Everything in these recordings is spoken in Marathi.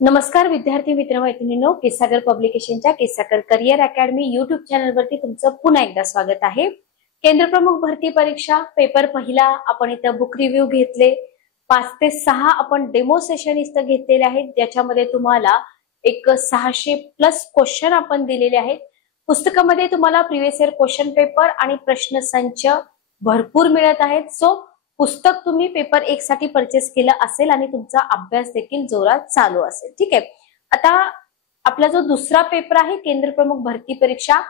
नमस्कार विद्यार्थी मित्र मैत्रिणींनो, केसागर पब्लिकेशनच्या K'Sagar career academy YouTube channel वरती तुमचं पुन्हा एकदा स्वागत आहे। केंद्र प्रमुख भरती परीक्षा पेपर पहिला आपण इथं बुक रिव्ह्यू घेतले, 5 ते 6 आपण डेमो सेशन इथं घेतलेले आहेत, ज्याच्यामध्ये तुम्हाला एक 600+ क्वेश्चन आपण दिलेले आहेत। पुस्तकामध्ये तुम्हाला प्रिव्हियस इयर क्वेश्चन पेपर आणि प्रश्नसंच भरपूर मिळत आहेत। सो पुस्तक तुम्ही पेपर 1 साठी परचेस केलं असेल आणि तुमचा अभ्यास देखील जोरात चालू असेल। ठीक आहे, आता आपला जो दुसरा पेपर आहे केंद्र प्रमुख भरती परीक्षा,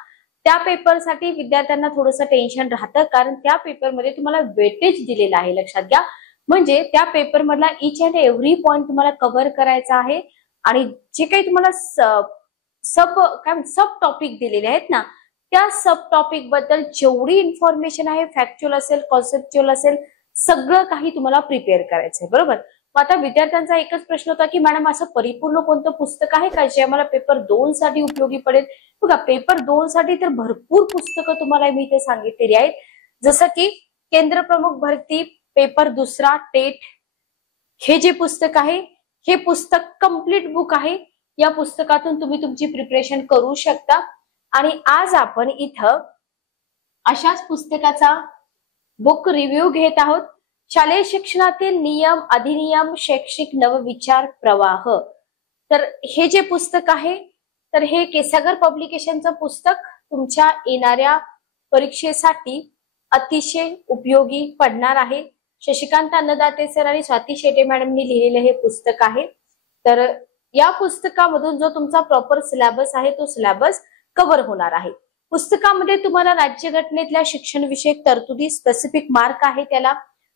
त्या पेपरसाठी विद्यार्थ्यांना थोडंसं टेन्शन राहतं, कारण त्या पेपरमध्ये तुम्हाला वेटेज दिलेलं आहे। लक्षात घ्या, म्हणजे त्या पेपर मधला ईच अँड एव्हरी पॉइंट तुम्हाला कव्हर करायचा आहे आणि जे काही तुम्हाला सब टॉपिक दिलेले आहेत ना, त्या सब टॉपिक बद्दल जेवढी इन्फॉर्मेशन आहे, फॅक्च्युअल असेल, कॉन्सेप्च्युअल असेल, सगळं काही तुम्हाला प्रिपेअर करायचंय। बरोबर, मग आता विद्यार्थ्यांचा एकच प्रश्न होता की मॅडम असं परिपूर्ण कोणतं पुस्तक आहे का जे आम्हाला पेपर 2 साठी उपयोगी पडेल? बघा, पेपर 2 साठी तर भरपूर पुस्तकं तुम्हाला मी इथे सांगितलेली आहेत, जसं की केंद्र प्रमुख भरती पेपर दुसरा टेट हे जे पुस्तक आहे, हे पुस्तक कंप्लीट बुक आहे। या पुस्तकातून तुम्ही तुमची प्रिपरेशन करू शकता आणि आज आपण इथं अशाच पुस्तकाचा बुक रिव्ह्यू घेत आहोत। शालेय शिक्षणातील नियम अधिनियम शैक्षणिक नवविचार प्रवाह, तर हे जे पुस्तक आहे, तर हे केसागर पब्लिकेशनचं पुस्तक तुमच्या येणाऱ्या परीक्षेसाठी अतिशय उपयोगी पडणार आहे। शशिकांत अन्नदाते सर आणि स्वाती शेटे मॅडमनी लिहिलेले हे पुस्तक आहे। तर या पुस्तकामधून जो तुमचा प्रॉपर सिलेबस आहे, तो सिलेबस कव्हर होणार आहे। पुस्तकामध्ये तुम्हाला राज्यघटनेतल्या शिक्षण विषयक तरतुदी स्पेसिफिक मार्क आहे त्याला,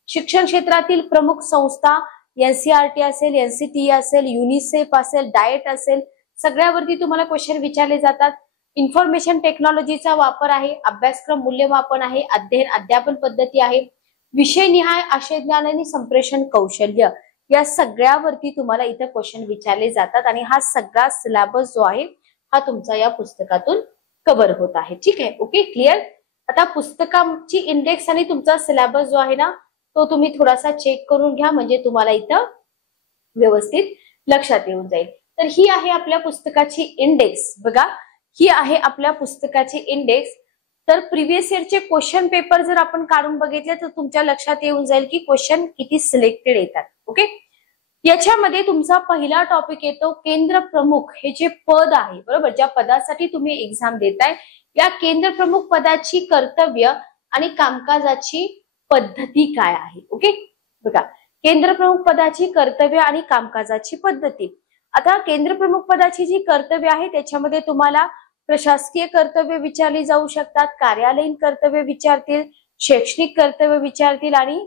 शिक्षण क्षेत्रातील प्रमुख संस्था एनसीईआरटी असेल, एनसीटी असेल, युनिसेफ असेल, डाएट असेल, सगळ्यावरती तुम्हाला क्वेश्चन विचारले जातात। इन्फॉर्मेशन टेक्नॉलॉजीचा वापर आहे, अभ्यासक्रम मूल्यमापन आहे, अध्ययन अध्यापन पद्धती आहे, विषयनिहाय आशय ज्ञान आणि संप्रेषण कौशल्य, या सगळ्यावरती तुम्हाला इथं क्वेश्चन विचारले जातात आणि हा सगळा सिलेबस जो आहे हा तुमचा या पुस्तकातून कव्हर होत आहे। ठीक आहे, ओके, क्लिअर। आता पुस्तकाची इंडेक्स आणि तुमचा सिलेबस जो आहे ना, तो तुम्ही थोडासा चेक करून घ्या, म्हणजे तुम्हाला इथं व्यवस्थित लक्षात येऊन जाईल। तर ही आहे आपल्या पुस्तकाची इंडेक्स। बघा, ही आहे आपल्या पुस्तकाची इंडेक्स। तर प्रिव्हियस इयरचे क्वेश्चन पेपर जर आपण काढून बघितले तर तुमच्या लक्षात येऊन जाईल की क्वेश्चन किती सिलेक्टेड येतात। ओके, याच्यामध्ये तुमचा पहिला टॉपिक येतो केंद्र प्रमुख हे जे पद आहे, बरोबर, ज्या पदासाठी तुम्ही एक्झाम देताय, या केंद्र प्रमुख पदाची कर्तव्य आणि कामकाजाची पद्धती काय आहे। ओके, बघा, केंद्र प्रमुख पदाची कर्तव्य आणि कामकाजाची पद्धती। आता केंद्र प्रमुख पदाची जी कर्तव्य आहे त्याच्यामध्ये तुम्हाला प्रशासकीय कर्तव्य विचारली जाऊ शकतात, कार्यालयीन कर्तव्य विचारतील, शैक्षणिक कर्तव्य विचारतील आणि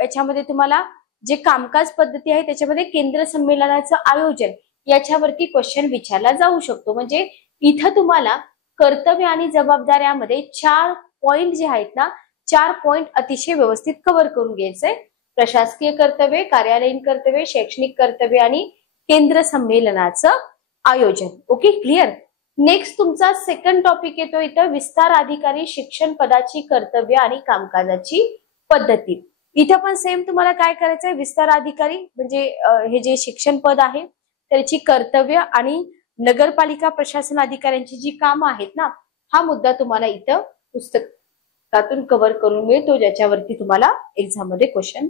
याच्यामध्ये तुम्हाला जे कामकाज पद्धती आहे त्याच्यामध्ये केंद्र संमेलनाचं आयोजन याच्यावरती क्वेश्चन विचारला जाऊ शकतो। म्हणजे इथं तुम्हाला कर्तव्य आणि जबाबदाऱ्यामध्ये 4 पॉइंट जे आहेत ना, 4 पॉइंट अतिशय व्यवस्थित कव्हर करून घ्यायचंय। प्रशासकीय कर्तव्य, कार्यालयीन कर्तव्य, शैक्षणिक कर्तव्य आणि केंद्र संमेलनाचं आयोजन। Okay, clear. नेक्स्ट तुमचा सेकंड टॉपिक येतो इथं विस्तार अधिकारी शिक्षण पदाची कर्तव्य आणि कामकाजाची पद्धती। इथं पण सेम तुम्हाला काय करायचंय, विस्तार अधिकारी म्हणजे हे जे शिक्षण पद आहे त्याची कर्तव्य आणि नगरपालिका प्रशासन अधिकाऱ्यांची जी कामं आहेत ना, हा मुद्दा तुम्हाला इथं पुस्तकातून कव्हर करून मिळतो, ज्याच्यावरती तुम्हाला एक्झाम मध्ये क्वेश्चन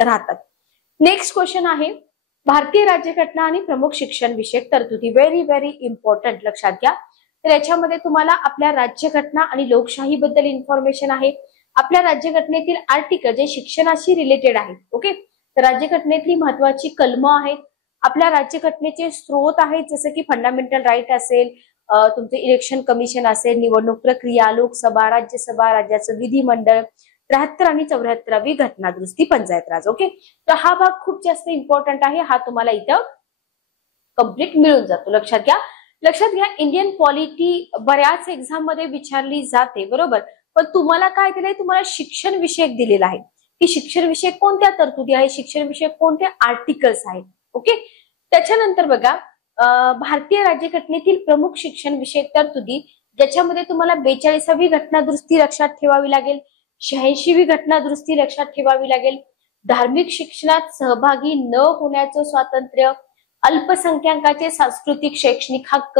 राहतात। नेक्स्ट क्वेश्चन आहे भारतीय राज्यघटना आणि प्रमुख शिक्षण विषयक तरतुदी। व्हेरी व्हेरी इम्पॉर्टंट, लक्षात घ्या। तर याच्यामध्ये तुम्हाला आपल्या राज्यघटना आणि लोकशाही बद्दल इन्फॉर्मेशन आहे, आपल्या राज्यघटनेतील आर्टिकल जे शिक्षणाशी रिलेटेड आहेत। ओके, तर राज्यघटनेतली महत्वाची कलमं आहेत, आपल्या राज्यघटनेचे स्रोत आहेत, जसं की फंडामेंटल राईट असेल, तुमचे इलेक्शन कमिशन असेल, निवडणूक प्रक्रिया, लोकसभा, राज्यसभा, राज्याचं विधिमंडळ, 73 आणि 74वी घटनादुरुस्ती, पंचायत राज। ओके, तर हा भाग खूप जास्त इम्पॉर्टंट आहे, हा तुम्हाला इथं कम्प्लीट मिळून जातो। लक्षात घ्या, लक्षात घ्या, इंडियन पॉलिटी बऱ्याच एक्झाम मध्ये विचारली जाते, बरोबर, पण तुम्हाला काय दिलंय, तुम्हाला शिक्षण विषयक दिलेला आहे की शिक्षण विषयक कोणत्या तरतुदी आहे, शिक्षण विषयक कोणते आर्टिकल्स आहेत। ओके, त्याच्यानंतर बघा भारतीय राज्यघटनेतील प्रमुख शिक्षण विषयक तरतुदी, ज्याच्यामध्ये तुम्हाला 42वी घटनादुरुस्ती लक्षात ठेवावी लागेल, 86वी घटनादुरुस्ती लक्षात ठेवावी लागेल, धार्मिक शिक्षणात सहभागी न होण्याचं स्वातंत्र्य, अल्पसंख्याकांचे सांस्कृतिक शैक्षणिक हक्क,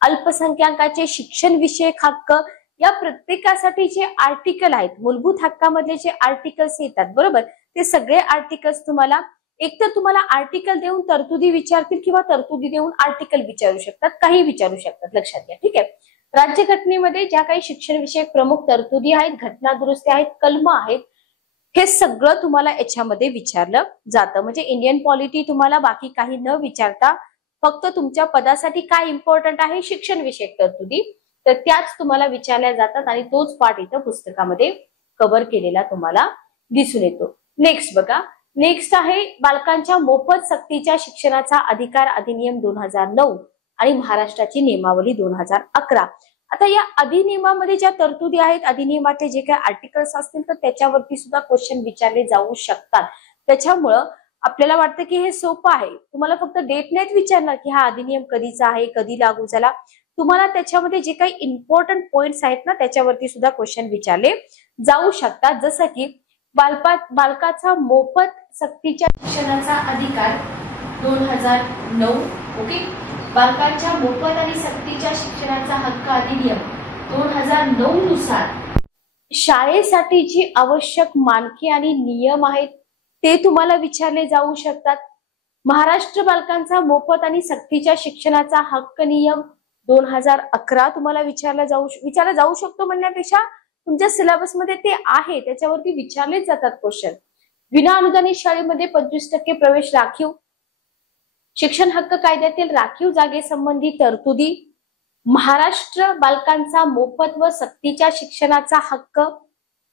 अल्पसंख्याकांचे शिक्षण विषयक हक्क, या प्रत्येकासाठी जे आर्टिकल आहेत, मूलभूत हक्कामधले जे आर्टिकल्स येतात बरोबर, ते सगळे आर्टिकल्स तुम्हाला एक तर तुम्हाला आर्टिकल देऊन तरतुदी विचारतील किंवा तरतुदी देऊन आर्टिकल विचारू शकतात, काही विचारू शकतात, लक्षात घ्या. ठीक आहे. राज्यघटनेमध्ये ज्या काही शिक्षण विषयक प्रमुख तरतुदी आहेत, घटना दुरुस्ती आहेत, कलम आहेत, हे सगळं तुम्हाला याच्यामध्ये विचारलं जातं. म्हणजे इंडियन पॉलिटी तुम्हाला बाकी काही न विचारता फक्त तुमच्या पदासाठी काय इम्पॉर्टंट आहे, शिक्षण विषयक तरतुदी, तर त्याच तुम्हाला विचारल्या जातात आणि तोच पार्ट इथं पुस्तकामध्ये कव्हर केलेला तुम्हाला दिसून येतो. नेक्स्ट बघा, नेक्स्ट आहे बालकांच्या मोफत सक्तीच्या शिक्षणाचा अधिकार अधिनियम 2009 आणि महाराष्ट्राची नियमावली 2011. आता या अधिनियमामध्ये ज्या तरतुदी आहेत, अधिनियमातले जे काही आर्टिकल्स असतील, तर त्याच्यावरती सुद्धा क्वेश्चन विचारले जाऊ शकतात. त्याच्यामुळं आपल्याला वाटतं की हे सोपं आहे, तुम्हाला फक्त डेट नाहीत विचारणार की हा अधिनियम कधीचा आहे, कधी लागू झाला, तुम्हाला त्याच्यामध्ये जे काही इम्पॉर्टंट पॉइंट्स आहेत ना, त्याच्यावरती सुद्धा क्वेश्चन विचारले जाऊ शकतात. जसं की बालकाचा मोफत सक्तीच्या शिक्षणाचा अधिकार 2009, ओके, बालकांच्या मोफत आणि सक्तीच्या शिक्षणाचा हक्क अधिनियम 2009 नुसार शाळेसाठी जी आवश्यक मानके आणि नियम आहेत ते तुम्हाला विचारले जाऊ शकतात. महाराष्ट्र बालकांचा मोफत आणि सक्तीच्या शिक्षणाचा हक्क नियम 2011 तुम्हाला विचारला जाऊ शकतो, म्हणण्यापेक्षा तुमच्या सिलेबस मध्ये ते आहे, त्याच्यावरती विचारले जातात क्वेश्चन. विना अनुदानित शाळेमध्ये 25% प्रवेश राखीव, शिक्षण हक्क कायद्यातील राखीव जागेसंबंधी तरतुदी, महाराष्ट्र बालकांचा मोफत व सक्तीच्या शिक्षणाचा हक्क,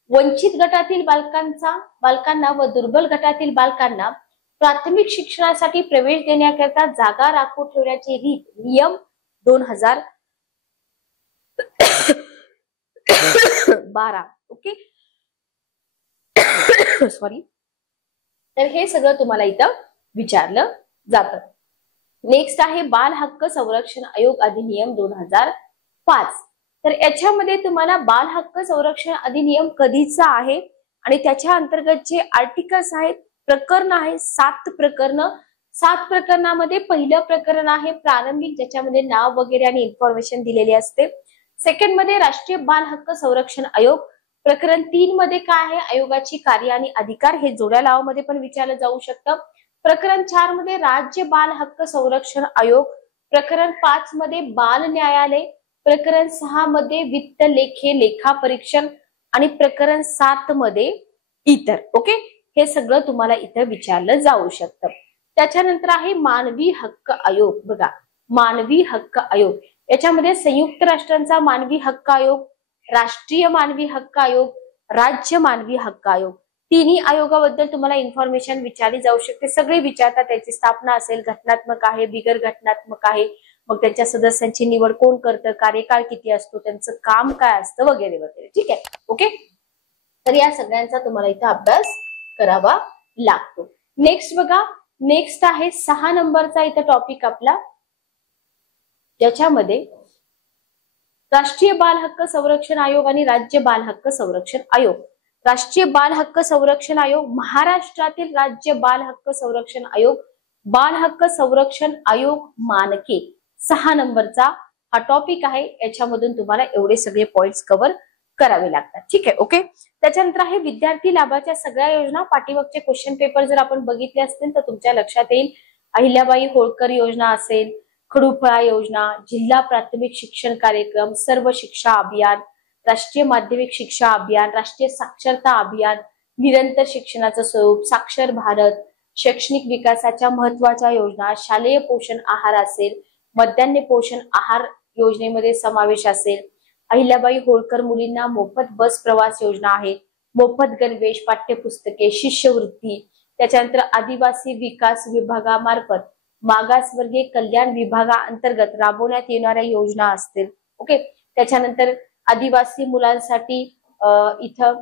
वंचित गटातील बालकांना व दुर्बल गटातील बालकांना प्राथमिक शिक्षणासाठी प्रवेश देण्याकरता जागा राखून ठेवण्याची रीत नियम 2012, ओके, सॉरी. तर हे सगळं तुम्हाला इथं विचारलं जातं. नेक्स्ट आहे बाल हक्क संरक्षण आयोग अधिनियम 2005. तर याच्यामध्ये तुम्हाला बाल हक्क संरक्षण अधिनियम कधीचा आहे आणि त्याच्या अंतर्गत जे आर्टिकल्स आहेत, प्रकरण आहे 7 प्रकरण. 7 प्रकरणामध्ये पहिलं प्रकरण आहे प्रारंभिक, ज्याच्यामध्ये नाव वगैरे आणि इन्फॉर्मेशन दिलेली असते. सेकंड मध्ये राष्ट्रीय बाल हक्क संरक्षण आयोग. प्रकरण 3 मध्ये काय आहे, आयोगाची कार्य आणि अधिकार, हे जोड्या लावामध्ये पण विचारलं जाऊ शकतं. प्रकरण 4 मध्ये राज्य बाल हक्क संरक्षण आयोग. प्रकरण 5 मध्ये बाल न्यायालय. प्रकरण 6 मध्ये वित्त लेखे लेखा परीक्षण आणि प्रकरण 7 मध्ये इतर. ओके, हे सगळं तुम्हाला इथं विचारलं जाऊ शकतं. त्याच्यानंतर आहे मानवी हक्क आयोग. बघा, मानवी हक्क आयोग, याच्यामध्ये संयुक्त राष्ट्रांचा मानवी हक्क आयोग, राष्ट्रीय मानवी हक्क आयोग, राज्य मानवी हक्क आयोग, तिन्ही आयोगाबद्दल तुम्हाला इन्फॉर्मेशन विचारली जाऊ शकते. सगळे विचारतात, त्याची स्थापना असेल, घटनात्मक आहे, बिगर घटनात्मक आहे, मग त्यांच्या सदस्यांची निवड कोण करतं, कार्यकाळ किती असतो, त्यांचं काम काय असतं, वगैरे वगैरे. ठीक आहे, ओके. तर या सगळ्यांचा तुम्हाला इथं अभ्यास करावा लागतो. नेक्स्ट बघा, नेक्स्ट आहे 6 नंबरचा इथं टॉपिक आपला, ज्याच्यामध्ये राष्ट्रीय बाल हक्क संरक्षण आयोग आणि राज्य बाल हक्क संरक्षण आयोग. राष्ट्रीय बाल हक्क संरक्षण आयोग, महाराष्ट्रातील राज्य बाल हक्क संरक्षण आयोग, बाल हक्क संरक्षण आयोग मानके, 6 नंबरचा हा टॉपिक आहे. याच्यामधून तुम्हाला एवढे सगळे पॉइंट्स कव्हर करावे लागतात. ठीक आहे, ओके. त्याच्यानंतर आहे विद्यार्थी लाभाच्या सगळ्या योजना. पाठीमागचे क्वेश्चन पेपर जर आपण बघितले असतील तर तुमच्या लक्षात येईल, अहिल्याबाई होळकर योजना असेल, खडूफळा योजना, जिल्हा प्राथमिक शिक्षण कार्यक्रम, सर्व शिक्षा अभियान, राष्ट्रीय माध्यमिक शिक्षा अभियान, राष्ट्रीय साक्षरता अभियान, निरंतर शिक्षणाचं स्वरूप, साक्षर भारत, शैक्षणिक विकासाच्या महत्वाच्या योजना, शालेय पोषण आहार असेल, मध्यान्ह पोषण आहार योजनेमध्ये समावेश असेल, अहिल्याबाई होळकर मुलींना मोफत बस प्रवास योजना आहे, मोफत गणवेश, पाठ्यपुस्तके, शिष्यवृत्ती, त्याच्यानंतर आदिवासी विकास विभागामार्फत मागासवर्गीय कल्याण विभागाअंतर्गत राबवण्यात येणाऱ्या योजना असतील. ओके, त्याच्यानंतर आदिवासी मुलांसाठी इथं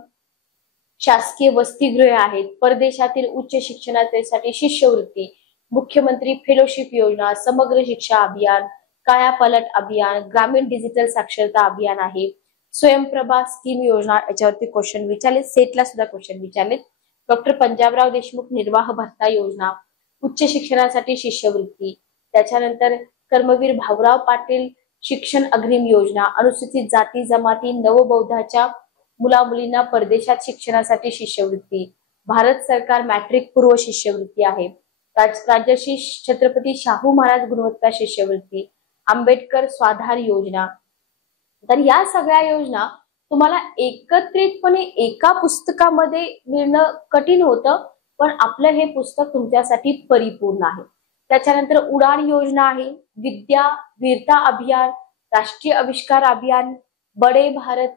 शासकीय वसतिगृहे आहेत, परदेशातील उच्च शिक्षणासाठी शिष्यवृत्ती, मुख्यमंत्री फेलोशिप योजना, समग्र शिक्षा अभियान, कायापालट अभियान, ग्रामीण डिजिटल साक्षरता अभियान आहे, स्वयंप्रभा स्कीम योजना, याच्यावरती क्वेश्चन विचारले, सेटला सुद्धा क्वेश्चन विचारले. डॉक्टर पंजाबराव देशमुख निर्वाह भत्ता योजना, उच्च शिक्षणासाठी शिष्यवृत्ती, त्याच्यानंतर कर्मवीर भाऊराव पाटील शिक्षण अग्रिम योजना, अनुसूचित जाती जमाती नवबौद्धाच्या मुला मुलींना परदेशात शिक्षणासाठी शिष्यवृत्ती, भारत सरकार मॅट्रिक पूर्व शिष्यवृत्ती आहे, राजर्षी छत्रपती शाहू महाराज गुणवत्ता शिष्यवृत्ती, आंबेडकर स्वाधार योजना. तर या सगळ्या योजना तुम्हाला एकत्रितपणे एका पुस्तकामध्ये मिळणं कठीण होतं, पण आपलं हे पुस्तक तुमच्यासाठी परिपूर्ण आहे. त्याच्यानंतर उडान योजना आहे, विद्या वीरता अभियान, राष्ट्रीय आविष्कार अभियान, पढे भारत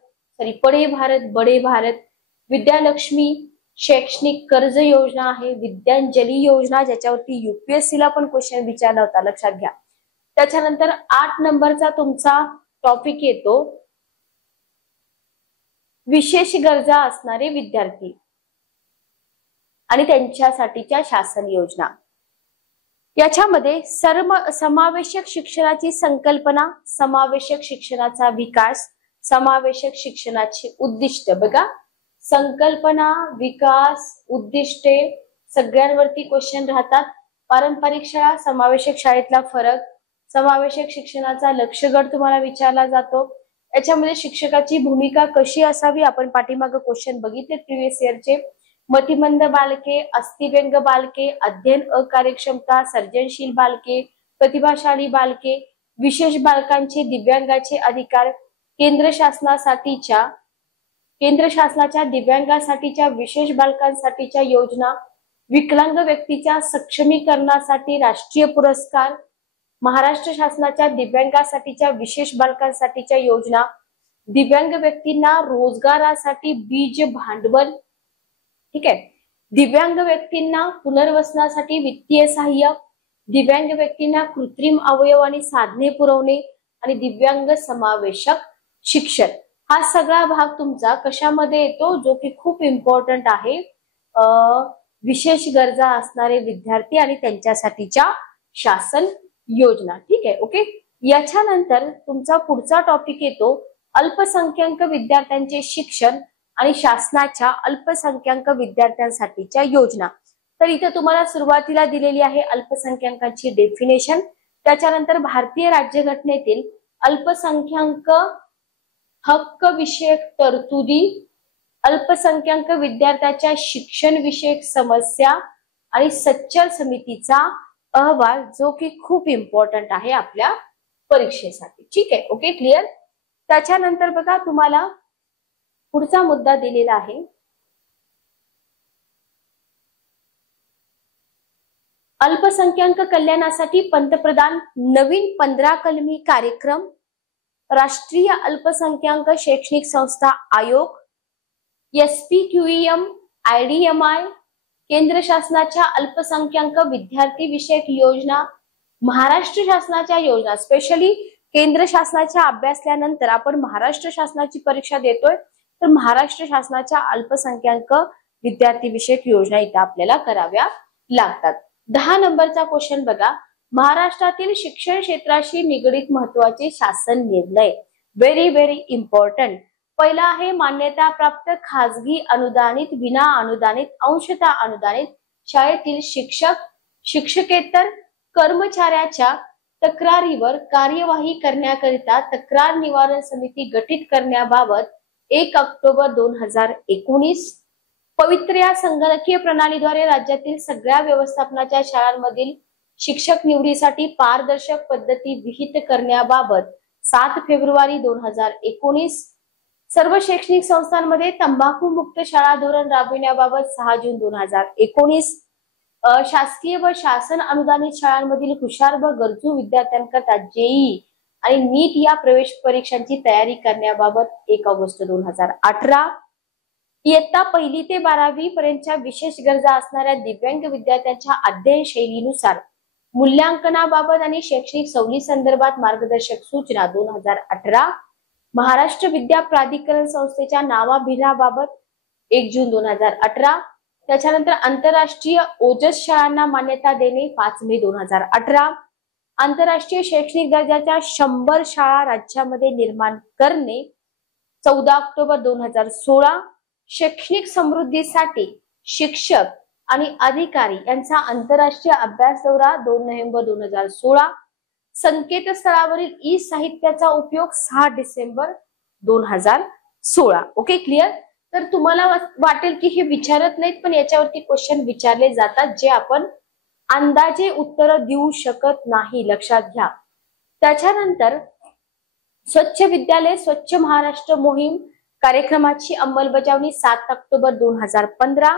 बडे भारत, विद्यालक्ष्मी शैक्षणिक कर्ज योजना आहे, विद्यांजली योजना ज्याच्यावरती UPSC ला पण क्वेश्चन विचारला होता, लक्षात घ्या. त्याच्यानंतर 8 नंबरचा तुमचा टॉपिक येतो विशेष गरजा असणारे विद्यार्थी आणि त्यांच्यासाठीच्या शासन योजना. याच्यामध्ये समावेशक शिक्षणाची संकल्पना, समावेशक शिक्षणाचा विकास, समावेशक शिक्षणाची उद्दिष्ट. बघा, संकल्पना, विकास, उद्दिष्टे सगळ्यांवरती क्वेश्चन राहतात. पारंपरिक शाळा, समावेशक शाळेतला फरक, समावेशक शिक्षणाचा लक्ष्य गट तुम्हाला विचारला जातो. याच्यामध्ये शिक्षकाची भूमिका कशी असावी, आपण पाठीमागे क्वेश्चन बघितले प्रिव्हियस इयरचे. मतिमंद बालके, अस्थिव्यंग बालके, अध्ययन अकार्यक्षमता, सर्जनशील बालके, प्रतिभाशाली बालके, विशेष बालकांचे दिव्यांगाचे अधिकार, केंद्र शासनाच्या दिव्यांगासाठीच्या विशेष बालकांसाठीच्या योजना, विकलांग व्यक्तीच्या सक्षमीकरणासाठी राष्ट्रीय पुरस्कार, महाराष्ट्र शासनाच्या दिव्यांगासाठीच्या विशेष बालकांसाठीच्या योजना, दिव्यांग व्यक्तींना रोजगारासाठी बीज भांडवल, ठीक आहे, दिव्यांग व्यक्तींना पुनर्वसनासाठी वित्तीय सहाय्य, दिव्यांग व्यक्तींना कृत्रिम अवयव आणि साधने पुरवणे आणि दिव्यांग समावेशक शिक्षण. हा सगळा भाग तुमचा कशामध्ये येतो, जो की खूप इम्पॉर्टंट आहे, विशेष गरजा असणारे विद्यार्थी आणि त्यांच्यासाठीच्या शासन योजना. ठीक आहे, ओके. याच्यानंतर तुमचा पुढचा टॉपिक येतो अल्पसंख्याक विद्यार्थ्यांचे शिक्षण आणि शासनाच्या अल्पसंख्याक विद्यार्थ्यांसाठीच्या योजना. तर इथे तुम्हाला सुरुवातीला दिलेली आहे अल्पसंख्याकांची डेफिनेशन. त्याच्यानंतर भारतीय राज्यघटनेतील अल्पसंख्याक हक्क विषयक तरतुदी, अल्पसंख्याक विद्यार्थ्याच्या शिक्षण विषयक समस्या आणि सच्चर समितीचा अहवाल, जो की खूप इम्पॉर्टंट आहे आपल्या परीक्षेसाठी. ठीक आहे, ओके, क्लिअर. त्याच्यानंतर बघा तुम्हाला पुढचा मुद्दा दिलेला आहे अल्पसंख्याक कल्याणासाठी पंतप्रधान नवीन 15 कलमी कार्यक्रम, राष्ट्रीय अल्पसंख्याक शैक्षणिक संस्था आयोग, SPQEM, IDMI, केंद्र शासनाच्या अल्पसंख्याक विद्यार्थी विषयक योजना, महाराष्ट्र शासनाच्या योजना. स्पेशली केंद्र शासनाच्या अभ्यासल्यानंतर आपण महाराष्ट्र शासनाची परीक्षा देतोय, तर महाराष्ट्र शासनाच्या अल्पसंख्याक विद्यार्थी विषयक योजना इथं आपल्याला कराव्या लागतात. 10 नंबरचा क्वेश्चन बघा, महाराष्ट्रातील शिक्षण क्षेत्राशी निगडित महत्वाचे शासन निर्णय. Very very important. पहिला आहे मान्यता प्राप्त खाजगी अनुदानित, विना अनुदानित, अंशतः अनुदानित शाळेतील शिक्षक शिक्षकेतर कर्मचाऱ्याच्या तक्रारीवर कार्यवाही करण्याकरिता तक्रार निवारण समिती गठीत करण्याबाबत 1 ऑक्टोबर 2019. पवित्र या संगणकीय प्रणालीद्वारे राज्यातील सगळ्या व्यवस्थापनाच्या शाळांमधील शिक्षक निवडीसाठी पारदर्शक पद्धती विहित करण्याबाबत 7 फेब्रुवारी 2019. सर्व शैक्षणिक संस्थांमध्ये तंबाखू मुक्त शाळा धोरण राबविण्याबाबत 6 जून 2019. शासकीय व शासन अनुदानित शाळांमधील हुशार व गरजू विद्यार्थ्यांकरता JEE आणि नीट या प्रवेश परीक्षांची तयारी करण्याबाबत 1 ऑगस्ट 2018. इयत्ता 1ली ते 12वी पर्यंतच्या विशेष गरजा असणाऱ्या दिव्यांग विद्यार्थ्यांच्या अध्ययन शैलीनुसार मूल्यांकनाबाबत आणि शैक्षणिक सवली संदर्भात मार्गदर्शक सूचना 2018. महाराष्ट्र विद्या प्राधिकरण संस्थेच्या नावाभिन्नाबाबत 1 जून 2018. त्याच्यानंतर आंतरराष्ट्रीय ओजस शाळांना मान्यता देणे 5 मे 2018. आंतरराष्ट्रीय शैक्षणिक दर्जाच्या 100 शाळा राज्यामध्ये निर्माण करणे 14 ऑक्टोबर 2016. शैक्षणिक समृद्धीसाठी शिक्षक आणि अधिकारी यांचा आंतरराष्ट्रीय अभ्यास दौरा 2 नोव्हेंबर 2016. संकेतस्थळावरील ई साहित्याचा उपयोग 6 डिसेंबर 2016. Okay, clear. तर तुम्हाला वाटेल की हे विचारत नाहीत, पण याच्यावरती क्वेश्चन विचारले जातात जे आपण अंदाजे उत्तर देऊ शकत नाही, लक्षात घ्या. त्याच्यानंतर स्वच्छ विद्यालय स्वच्छ महाराष्ट्र मोहीम कार्यक्रमाची अंमलबजावणी 7 ऑक्टोबर 2015.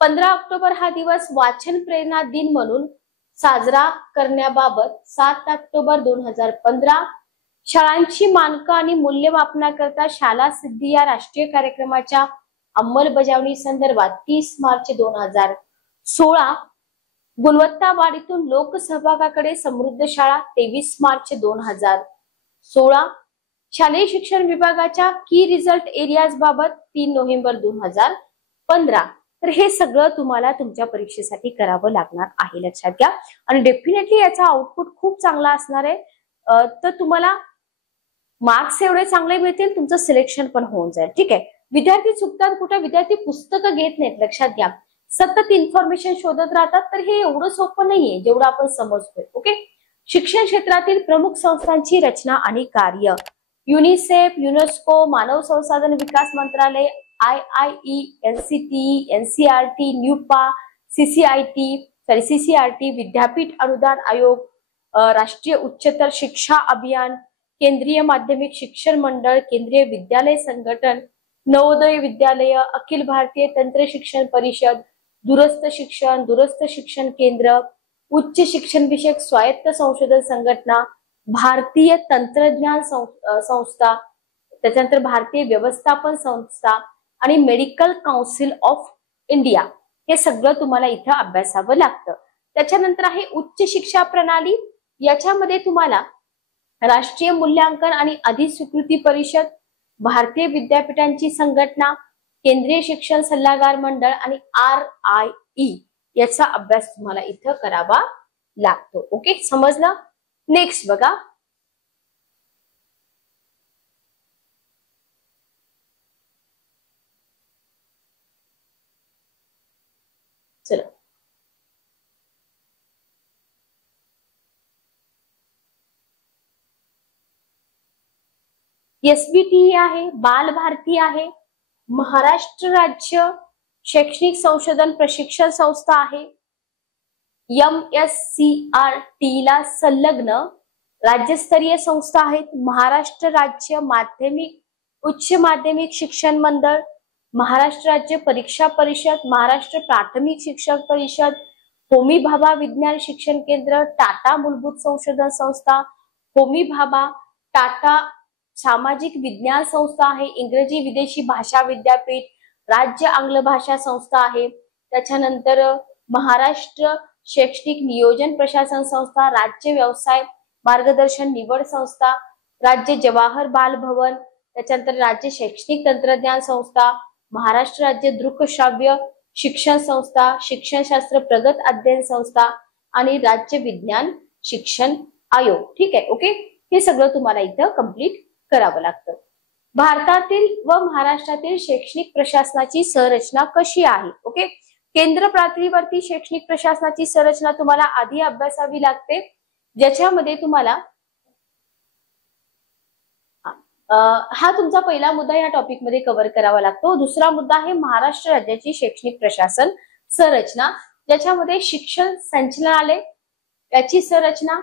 15 ऑक्टोबर हा दिवस वाचन प्रेरणा दिन म्हणून साजरा करण्याबाबत 7 ऑक्टोबर 2015. शाळांची मानकं आणि मूल्यमापनाकरता शाला सिद्धी या राष्ट्रीय कार्यक्रमाच्या अंमलबजावणी संदर्भात 30 मार्च 2016. गुणवत्ता वाढीतून लोकसहभागाकडे समृद्ध शाळा 23 मार्च 2016. शालेय शिक्षण विभागाच्या की रिझल्ट एरियाज बाबत 3 नोव्हेंबर 2015. तर हे सगळं तुम्हाला तुमच्या परीक्षेसाठी करावं लागणार आहे, लक्षात घ्या. आणि डेफिनेटली याचा आउटपुट खूप चांगला असणार आहे. तर तुम्हाला मार्क्स एवढे चांगले मिळतील, तुमचं सिलेक्शन पण होऊन जाईल. ठीक आहे. विद्यार्थी चुकतात कुठे, विद्यार्थी पुस्तकं घेत नाहीत, लक्षात घ्या. सतत इन्फॉर्मेशन शोधत राहतात. तर हे एवढं सोपं नाहीये जेवढं आपण समजतोय. ओके. शिक्षण क्षेत्रातील प्रमुख संस्थांची रचना आणि कार्य. युनिसेफ, युनेस्को, मानव संसाधन विकास मंत्रालय, IIE, NCTE, NCERT, NUEPA, CCRT, विद्यापीठ अनुदान आयोग, राष्ट्रीय उच्चतर शिक्षा अभियान, केंद्रीय माध्यमिक शिक्षण मंडळ, केंद्रीय विद्यालय संघटन, नवोदय विद्यालय, अखिल भारतीय तंत्र शिक्षण परिषद, दूरस्थ शिक्षण केंद्र, उच्च शिक्षण विषयक स्वायत्त संशोधन संघटना, भारतीय तंत्रज्ञान संस्था, त्याच्यानंतर भारतीय व्यवस्थापन संस्था आणि मेडिकल काउन्सिल ऑफ इंडिया. हे सगळं तुम्हाला इथं अभ्यासावं लागतं. त्याच्यानंतर आहे उच्च शिक्षा प्रणाली. याच्यामध्ये तुम्हाला राष्ट्रीय मूल्यांकन आणि अधिस्वीकृती परिषद, भारतीय विद्यापीठांची संघटना, केंद्रीय शिक्षण सल्लागार मंडळ आणि RIE याचा अभ्यास तुम्हाला इथं करावा लागतो. ओके, समजलं. नेक्स्ट बघा. चला, SBTE आहे, बाल भारती आहे, महाराष्ट्र राज्य शैक्षणिक संशोधन प्रशिक्षण संस्था आहे, MSCRT ला संलग्न राज्यस्तरीय संस्था आहेत, महाराष्ट्र राज्य माध्यमिक उच्च माध्यमिक शिक्षण मंडळ, महाराष्ट्र राज्य परीक्षा परिषद, महाराष्ट्र प्राथमिक शिक्षक परिषद, होमी भाभा विज्ञान शिक्षण केंद्र, टाटा मूलभूत संशोधन संस्था, होमी भाभा, टाटा सामाजिक विज्ञान संस्था आहे, इंग्रजी विदेशी भाषा विद्यापीठ, राज्य आंग्ल भाषा संस्था आहे, त्याच्यानंतर महाराष्ट्र शैक्षणिक नियोजन प्रशासन संस्था, राज्य व्यवसाय मार्गदर्शन निवड संस्था, राज्य जवाहर बाल भवन, त्याच्यानंतर राज्य शैक्षणिक तंत्रज्ञान संस्था, महाराष्ट्र राज्य दृकश्राव्य शिक्षण संस्था, शिक्षणशास्त्र प्रगत अध्ययन संस्था आणि राज्य विज्ञान शिक्षण आयोग. ठीक आहे. ओके, हे सगळं तुम्हाला इथं कंप्लीट करावं लागतं. भारतातील व महाराष्ट्रातील शैक्षणिक प्रशासनाची संरचना कशी आहे. ओके, केंद्र पातळीवरती शैक्षणिक प्रशासनाची संरचना तुम्हाला आधी अभ्यासावी लागते, ज्याच्यामध्ये तुम्हाला हा तुमचा पहिला मुद्दा या टॉपिक मध्ये कव्हर करावा लागतो. दुसरा मुद्दा आहे महाराष्ट्र राज्याची शैक्षणिक प्रशासन संरचना, ज्याच्यामध्ये शिक्षण संचालनालय याची संरचना,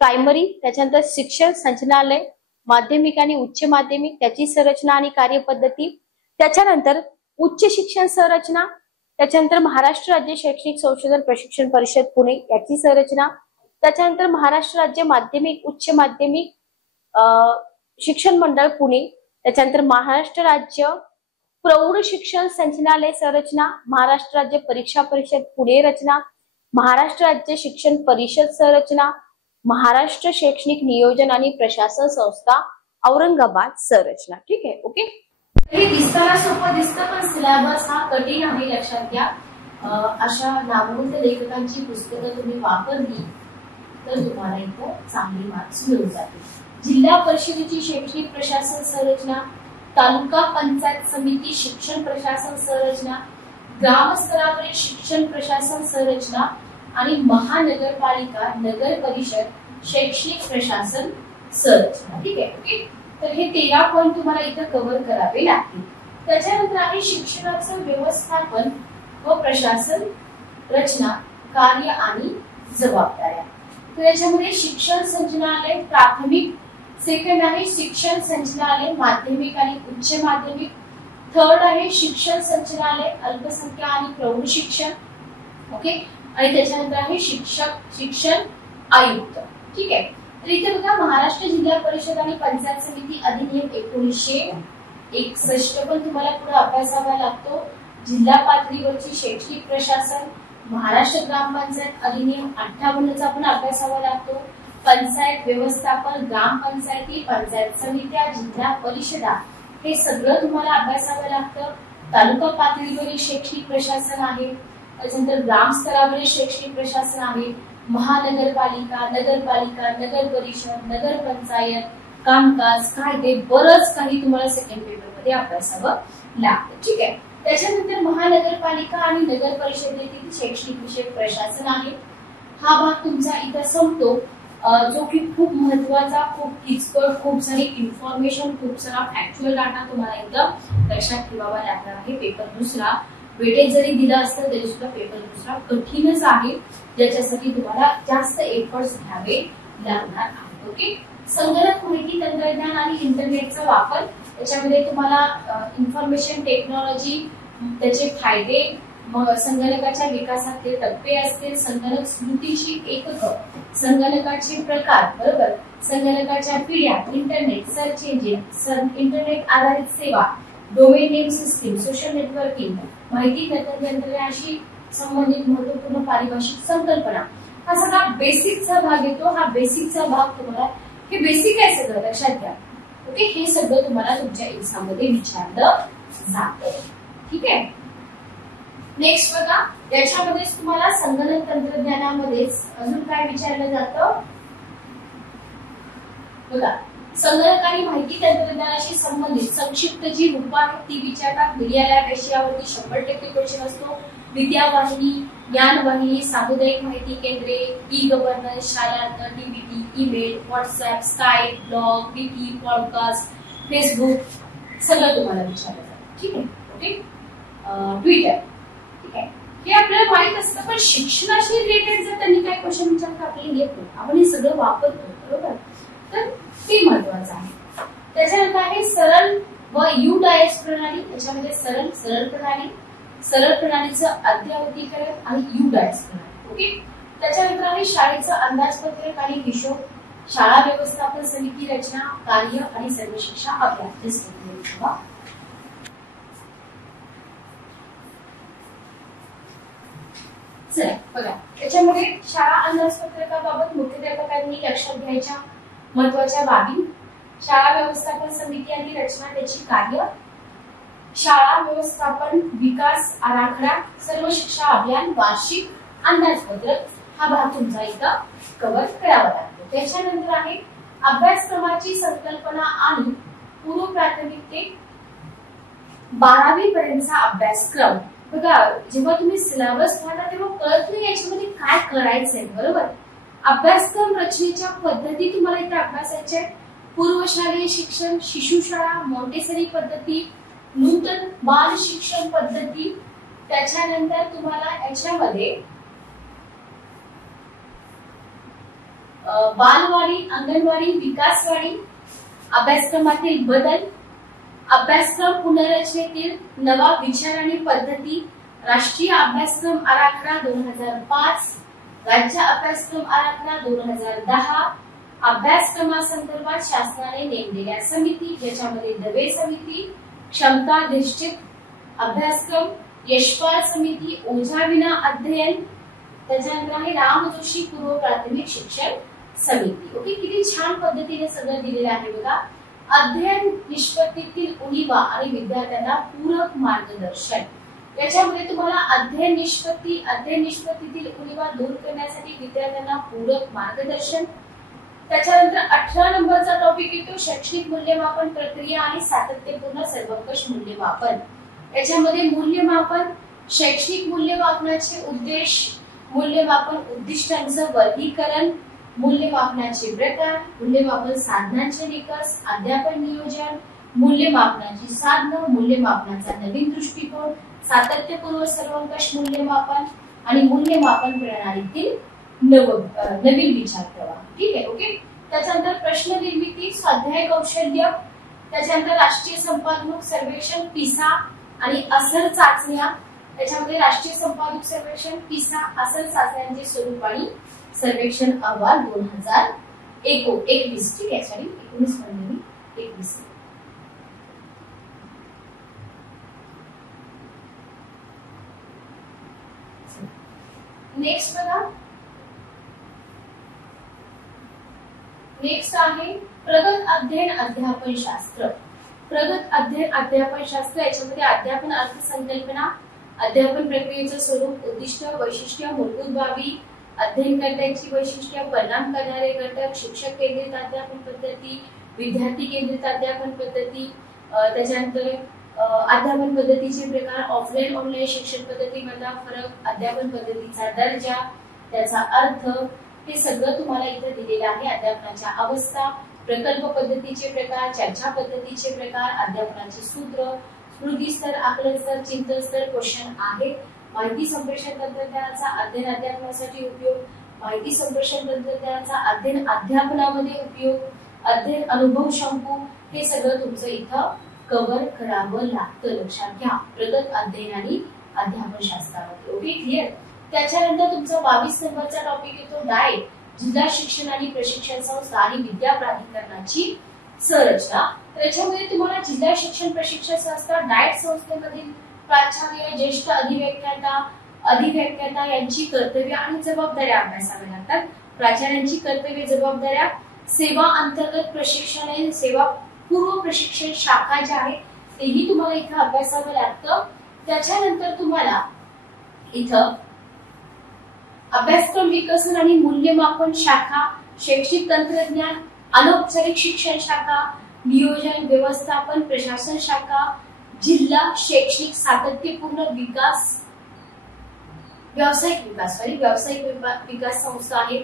प्रायमरी, त्याच्यानंतर शिक्षण संचालनालय, माध्यमिक आणि उच्च माध्यमिक त्याची संरचना आणि कार्यपद्धती, त्याच्यानंतर उच्च शिक्षण संरचना, त्याच्यानंतर महाराष्ट्र राज्य शैक्षणिक संशोधन प्रशिक्षण परिषद पुणे याची संरचना, त्याच्यानंतर महाराष्ट्र राज्य माध्यमिक उच्च माध्यमिक शिक्षण मंडळ पुणे, त्याच्यानंतर महाराष्ट्र राज्य प्रौढ शिक्षण संचालनालय संरचना, महाराष्ट्र राज्य परीक्षा परिषद पुणे रचना, महाराष्ट्र राज्य शिक्षण परिषद संरचना, महाराष्ट्र शैक्षणिक नियोजन आणि प्रशासन संस्था औरंगाबाद संरचना. ठीक आहे. ओके, हे दिसताना सोपं दिसतं, पण सिलेबस हा कठीण आहे, लक्षात घ्या. अशा नामवंत लेखकांची पुस्तकं तुम्ही वापरली तर तुम्हाला इथं चांगले मार्क्स मिळून जातील. जिल्हा परिषदेची शैक्षणिक प्रशासन संरचना, तालुका पंचायत समिती शिक्षण प्रशासन संरचना, ग्रामस्तरावरील शिक्षण प्रशासन संरचना आणि महानगरपालिका नगर परिषद शैक्षणिक प्रशासन संरचना. ठीक आहे. ओके. तर हे 13 पॉइंट तुम्हाला इथं कव्हर करावे लागतील. त्याच्यानंतर आहे शिक्षणाचं व्यवस्थापन व प्रशासन रचना, कार्य आणि जबाबदाऱ्या. तर याच्यामध्ये शिक्षण संचालनालय प्राथमिक, सेकंड आहे शिक्षण संचालनालय माध्यमिक आणि उच्च माध्यमिक, थर्ड आहे शिक्षण संचालनालय अल्पसंख्याक आणि प्रौढ शिक्षण. ओके. आणि त्याच्यानंतर आहे शिक्षण आयुक्त. ठीक आहे. तर इथे बघा महाराष्ट्र जिल्हा परिषद आणि पंचायत समिती अधिनियम 1961 पण तुम्हाला पुढे अभ्यासावा लागतो. जिल्हा पातळीवरची शैक्षणिक प्रशासन, महाराष्ट्र ग्रामपंचायत अधिनियम 58 चा पण अभ्यासावा लागतो. पंचायत व्यवस्थापन, ग्रामपंचायती, पंचायत समित्या, जिल्हा परिषदा हे सगळं तुम्हाला अभ्यासावं लागतं. तालुका पातळीवरील शैक्षणिक प्रशासन आहे, त्याच्यानंतर ग्राम स्तरावरील शैक्षणिक प्रशासन आहे, महानगरपालिका, नगरपालिका, नगर परिषद, नगर पंचायत, कामकाज, कायदे, बरंच काही तुम्हाला सेकंड पेपर मध्ये अभ्यासावं लागतं. ठीक आहे. त्याच्यानंतर महानगरपालिका आणि नगर परिषदेतील शैक्षणिक विषयक प्रशासन आहे. हा भाग तुमचा इथं संपतो, जो की खूप महत्वाचा, खूप किचकट, खूप सारी इन्फॉर्मेशन, खूप सारा फॅक्च्युअल डाटा तुम्हाला इथं लक्षात ठेवावा लागणार आहे. पेपर दुसरा वेटेज जरी दिला असतं तरी सुद्धा पेपर दुसरा कठीणच आहे, ज्याच्यासाठी तुम्हाला जास्त एफर्ट्स घ्यावे लागणार आहेत. ओके. संगणक माहिती तंत्रज्ञान आणि इंटरनेटचा वापर, त्याच्यामध्ये तुम्हाला इन्फॉर्मेशन टेक्नॉलॉजी, त्याचे फायदे, संगणकाच्या विकासातले टप्पे असतील, संगणक स्मृतीची एककं, संगणकाचे प्रकार, बरोबर, संगणकाच्या पिढ्या, इंटरनेट, सर्च इंजिन, इंटरनेट आधारित सेवा, domain name system, social networking, माहिती तंत्रज्ञानाशी संबंधित महत्वपूर्ण पारिभाषिक संकल्पना, हा सगळा बेसिकचा भाग येतो. हा बेसिकचा भाग तुम्हाला, हे बेसिक आहे सगळं, लक्षात घ्या. ओके. हे सगळं तुम्हाला तुमच्या एक्झाम मध्ये विचारलं जातं. ठीक आहे. नेक्स्ट बघा, याच्यामध्येच तुम्हाला संगणक तंत्रज्ञानामध्येच अजून काय विचारलं जातं बघा. संगणक आणि माहिती तंत्रज्ञानाशी संबंधित संक्षिप्त जी रूपं आहेत ती विचारतात. मीडिया लॅब विषयावरती 100% क्वेश्चन असतो. विद्यावाहिनी, ज्ञानवाहिनी, सामुदायिक माहिती केंद्रे, ई गव्हर्नन्स, शाळांत, DBT, email, WhatsApp, Skype, blog, Vicky, podcast, Facebook सगळं तुम्हाला विचारलं जातं. ठीक आहे. ओके. ट्विटर. ठीक आहे. हे आपल्याला माहित असतं, पण शिक्षणाशी रिलेटेड जर त्यांनी काही क्वेश्चन विचारतात आपल्याला येत नाही, आपण हे सगळं वापरतो, बरोबर, तर ते महत्वाचं आहे. त्याच्यानंतर आहे सरळ व UDIS प्रणाली, त्याच्यामध्ये सरळ प्रणाली, सरळ प्रणालीचं अद्ययावतीकरण आणि UDIS प्रणाली. ओके. त्याच्यानंतर आहे शाळेचं अंदाजपत्रक आणि हिशोब, शाळा व्यवस्थापन समिती रचना, कार्य आणि सर्व शिक्षा अभ्यास. चला बघा, त्याच्यामध्ये शाळा अंदाजपत्रकाबाबत मुख्याध्यापकांनी लक्षात घ्यायच्या महत्वाच्या बाबी, शाळा व्यवस्थापन समिती आणि रचना, त्याची कार्य, शाळा व्यवस्थापन विकास आराखडा, सर्व शिक्षा अभियान, वार्षिक अंदाजपत्रक, हा भाग तुमचा इथं कव्हर करावा लागतो. त्याच्यानंतर आहे अभ्यासक्रमाची संकल्पना आणि पूर्व प्राथमिक ते 12वी पर्यंतचा अभ्यासक्रम. बघा, जेव्हा तुम्ही सिलेबस पाहता तेव्हा कळत नाही याच्यामध्ये काय करायचंय, बरोबर. अभ्यासक्रम रचनेच्या पद्धती तुम्हाला इथे अभ्यासाच्या आहेत. पूर्वशालेय शिक्षण, शिशुशाळा, मॉन्टेसरी पद्धती, नूतन बाल शिक्षण पद्धती, त्याच्यानंतर तुम्हाला याच्यामध्ये बालवाडी, अंगणवाडी, विकासवाडी, अभ्यासक्रमातील बदल, अभ्यासक्रम पुनर्रचनेतील नवा विचार आणि पद्धती, राष्ट्रीय अभ्यासक्रम आराखडा 2005, राज्य अभ्यासक्रम आराखडा 2010, अभ्यासक्रमासंदर्भात शासनाने नेमलेल्या समिती, ज्याच्यामध्ये दवे समिती, क्षमताधिष्ठित अभ्यासक्रम, यशपाल समिती, ओझाविना अध्ययन, त्याच्यानंतर आहे राम जोशी पूर्व प्राथमिक शिक्षण समिती. ओके. किती छान पद्धतीने सगळं दिलेलं आहे बघा. अध्ययन निष्पत्तीतील उणीवा आणि विद्यार्थ्यांना पूरक मार्गदर्शन, याच्यामध्ये तुम्हाला अध्ययन निष्पत्तीतील उणीवा दूर करण्यासाठी विद्यार्थ्यांना पूरक मार्गदर्शन. त्याच्यानंतर 18 नंबरचा टॉपिक येतो शैक्षणिक मूल्यमापन प्रक्रिया आणि सातत्यपूर्ण सर्वंकष मूल्यमापन. याच्यामध्ये मूल्यमापन शैक्षणिक मूल्यमापनाचे उद्देश, मूल्यमापन उद्दिष्टांचं वर्गीकरण, मूल्यमापनाचे प्रकार, मूल्यमापन साधनांचे निकष, अध्यापन नियोजन, मूल्यमापनाची साधनं, मूल्यमापनाचा नवीन दृष्टिकोन, सातत्यपूर्ण सर्वंकष मूल्यमापन आणि मूल्यमापन प्रणालीतील नवीन विचार प्रवाह. ठीक आहे, ओके. त्याच्यानंतर प्रश्न निर्मिती, स्वाध्याय कौशल्य, त्याच्यानंतर राष्ट्रीय संपादक सर्वेक्षण पिसा आणि असर चाचण्या, त्याच्यामध्ये राष्ट्रीय संपादक सर्वेक्षण पिसा असर चाचण्यांचे स्वरूप आणि सर्वेक्षण अहवाल 2021. ठीक आहे, सॉरी 19 म्हणले मी, 21. नेक्स्ट बघा, नेक्स्ट आहे प्रगत अध्ययन अध्यापन शास्त्र. प्रगत अध्ययन अध्यापन शास्त्र याच्यामध्ये अध्यापन अर्थसंकल्पना, अध्यापन प्रक्रियेचं स्वरूप, उद्दिष्ट, वैशिष्ट्य, मूलभूत बाबी, अध्ययनकर्त्यांची वैशिष्ट्य, परिणाम करणारे घटक, शिक्षक केंद्रित अध्यापन पद्धती, विद्यार्थी केंद्रित अध्यापन पद्धती, त्याच्यानंतर अध्यापन पद्धतीचे प्रकार, ऑफलाईन ऑनलाईन शिक्षण पद्धतीमधला फरक, अध्यापन पद्धतीचा दर्जा, त्याचा अर्थ, हे सगळं तुम्हाला इथे दिलेलं आहे. अध्यापनाच्या अवस्था, प्रकल्प पद्धतीचे प्रकार, चर्चा पद्धतीचे प्रकार, अध्यापनाचे सूत्र, स्मृती स्तर, आकलन स्तर, चिंतन स्तर, क्वेश्चन आहे. माहिती संप्रेषण तंत्रज्ञानाचा अध्ययन अध्यापनासाठी उपयोग, माहिती संप्रेषण तंत्रज्ञानाचा अध्ययन अध्यापनामध्ये उपयोग, अध्ययन अनुभव शंकू, हे सगळं तुमचं इथं कव्हर करावं लागतं. लक्षात घ्या, प्रगत अध्ययन आणि अध्यापन शास्त्रामध्ये. Okay, clear. त्याच्यानंतर तुमचा 22 नंबरचा टॉपिक येतो डाएट, जिल्हा शिक्षण आणि प्रशिक्षण संस्था आणि विद्या प्राधिकरणाची संरचना. त्याच्यामध्ये तुम्हाला जिल्हा शिक्षण प्रशिक्षण संस्था, डाएट संस्थेमधील प्राचार्य, ज्येष्ठ अधिव्याख्याता यांची कर्तव्य आणि जबाबदाऱ्या अभ्यासाव्या लागतात. प्राचार्यांची कर्तव्य जबाबदाऱ्या, सेवा अंतर्गत प्रशिक्षण आणि सेवा पूर्व प्रशिक्षण शाखा ज्या आहेत तेही तुम्हाला इथं अभ्यासावं लागतं. त्याच्यानंतर तुम्हाला इथं अभ्यासक्रम विकसन आणि मूल्यमापन शाखा, शैक्षणिक तंत्रज्ञान, अनौपचारिक शिक्षण शाखा, नियोजन व्यवस्थापन प्रशासन शाखा, जिल्हा शैक्षणिक सातत्यपूर्ण विकास, व्यावसायिक विकास संस्था आहे,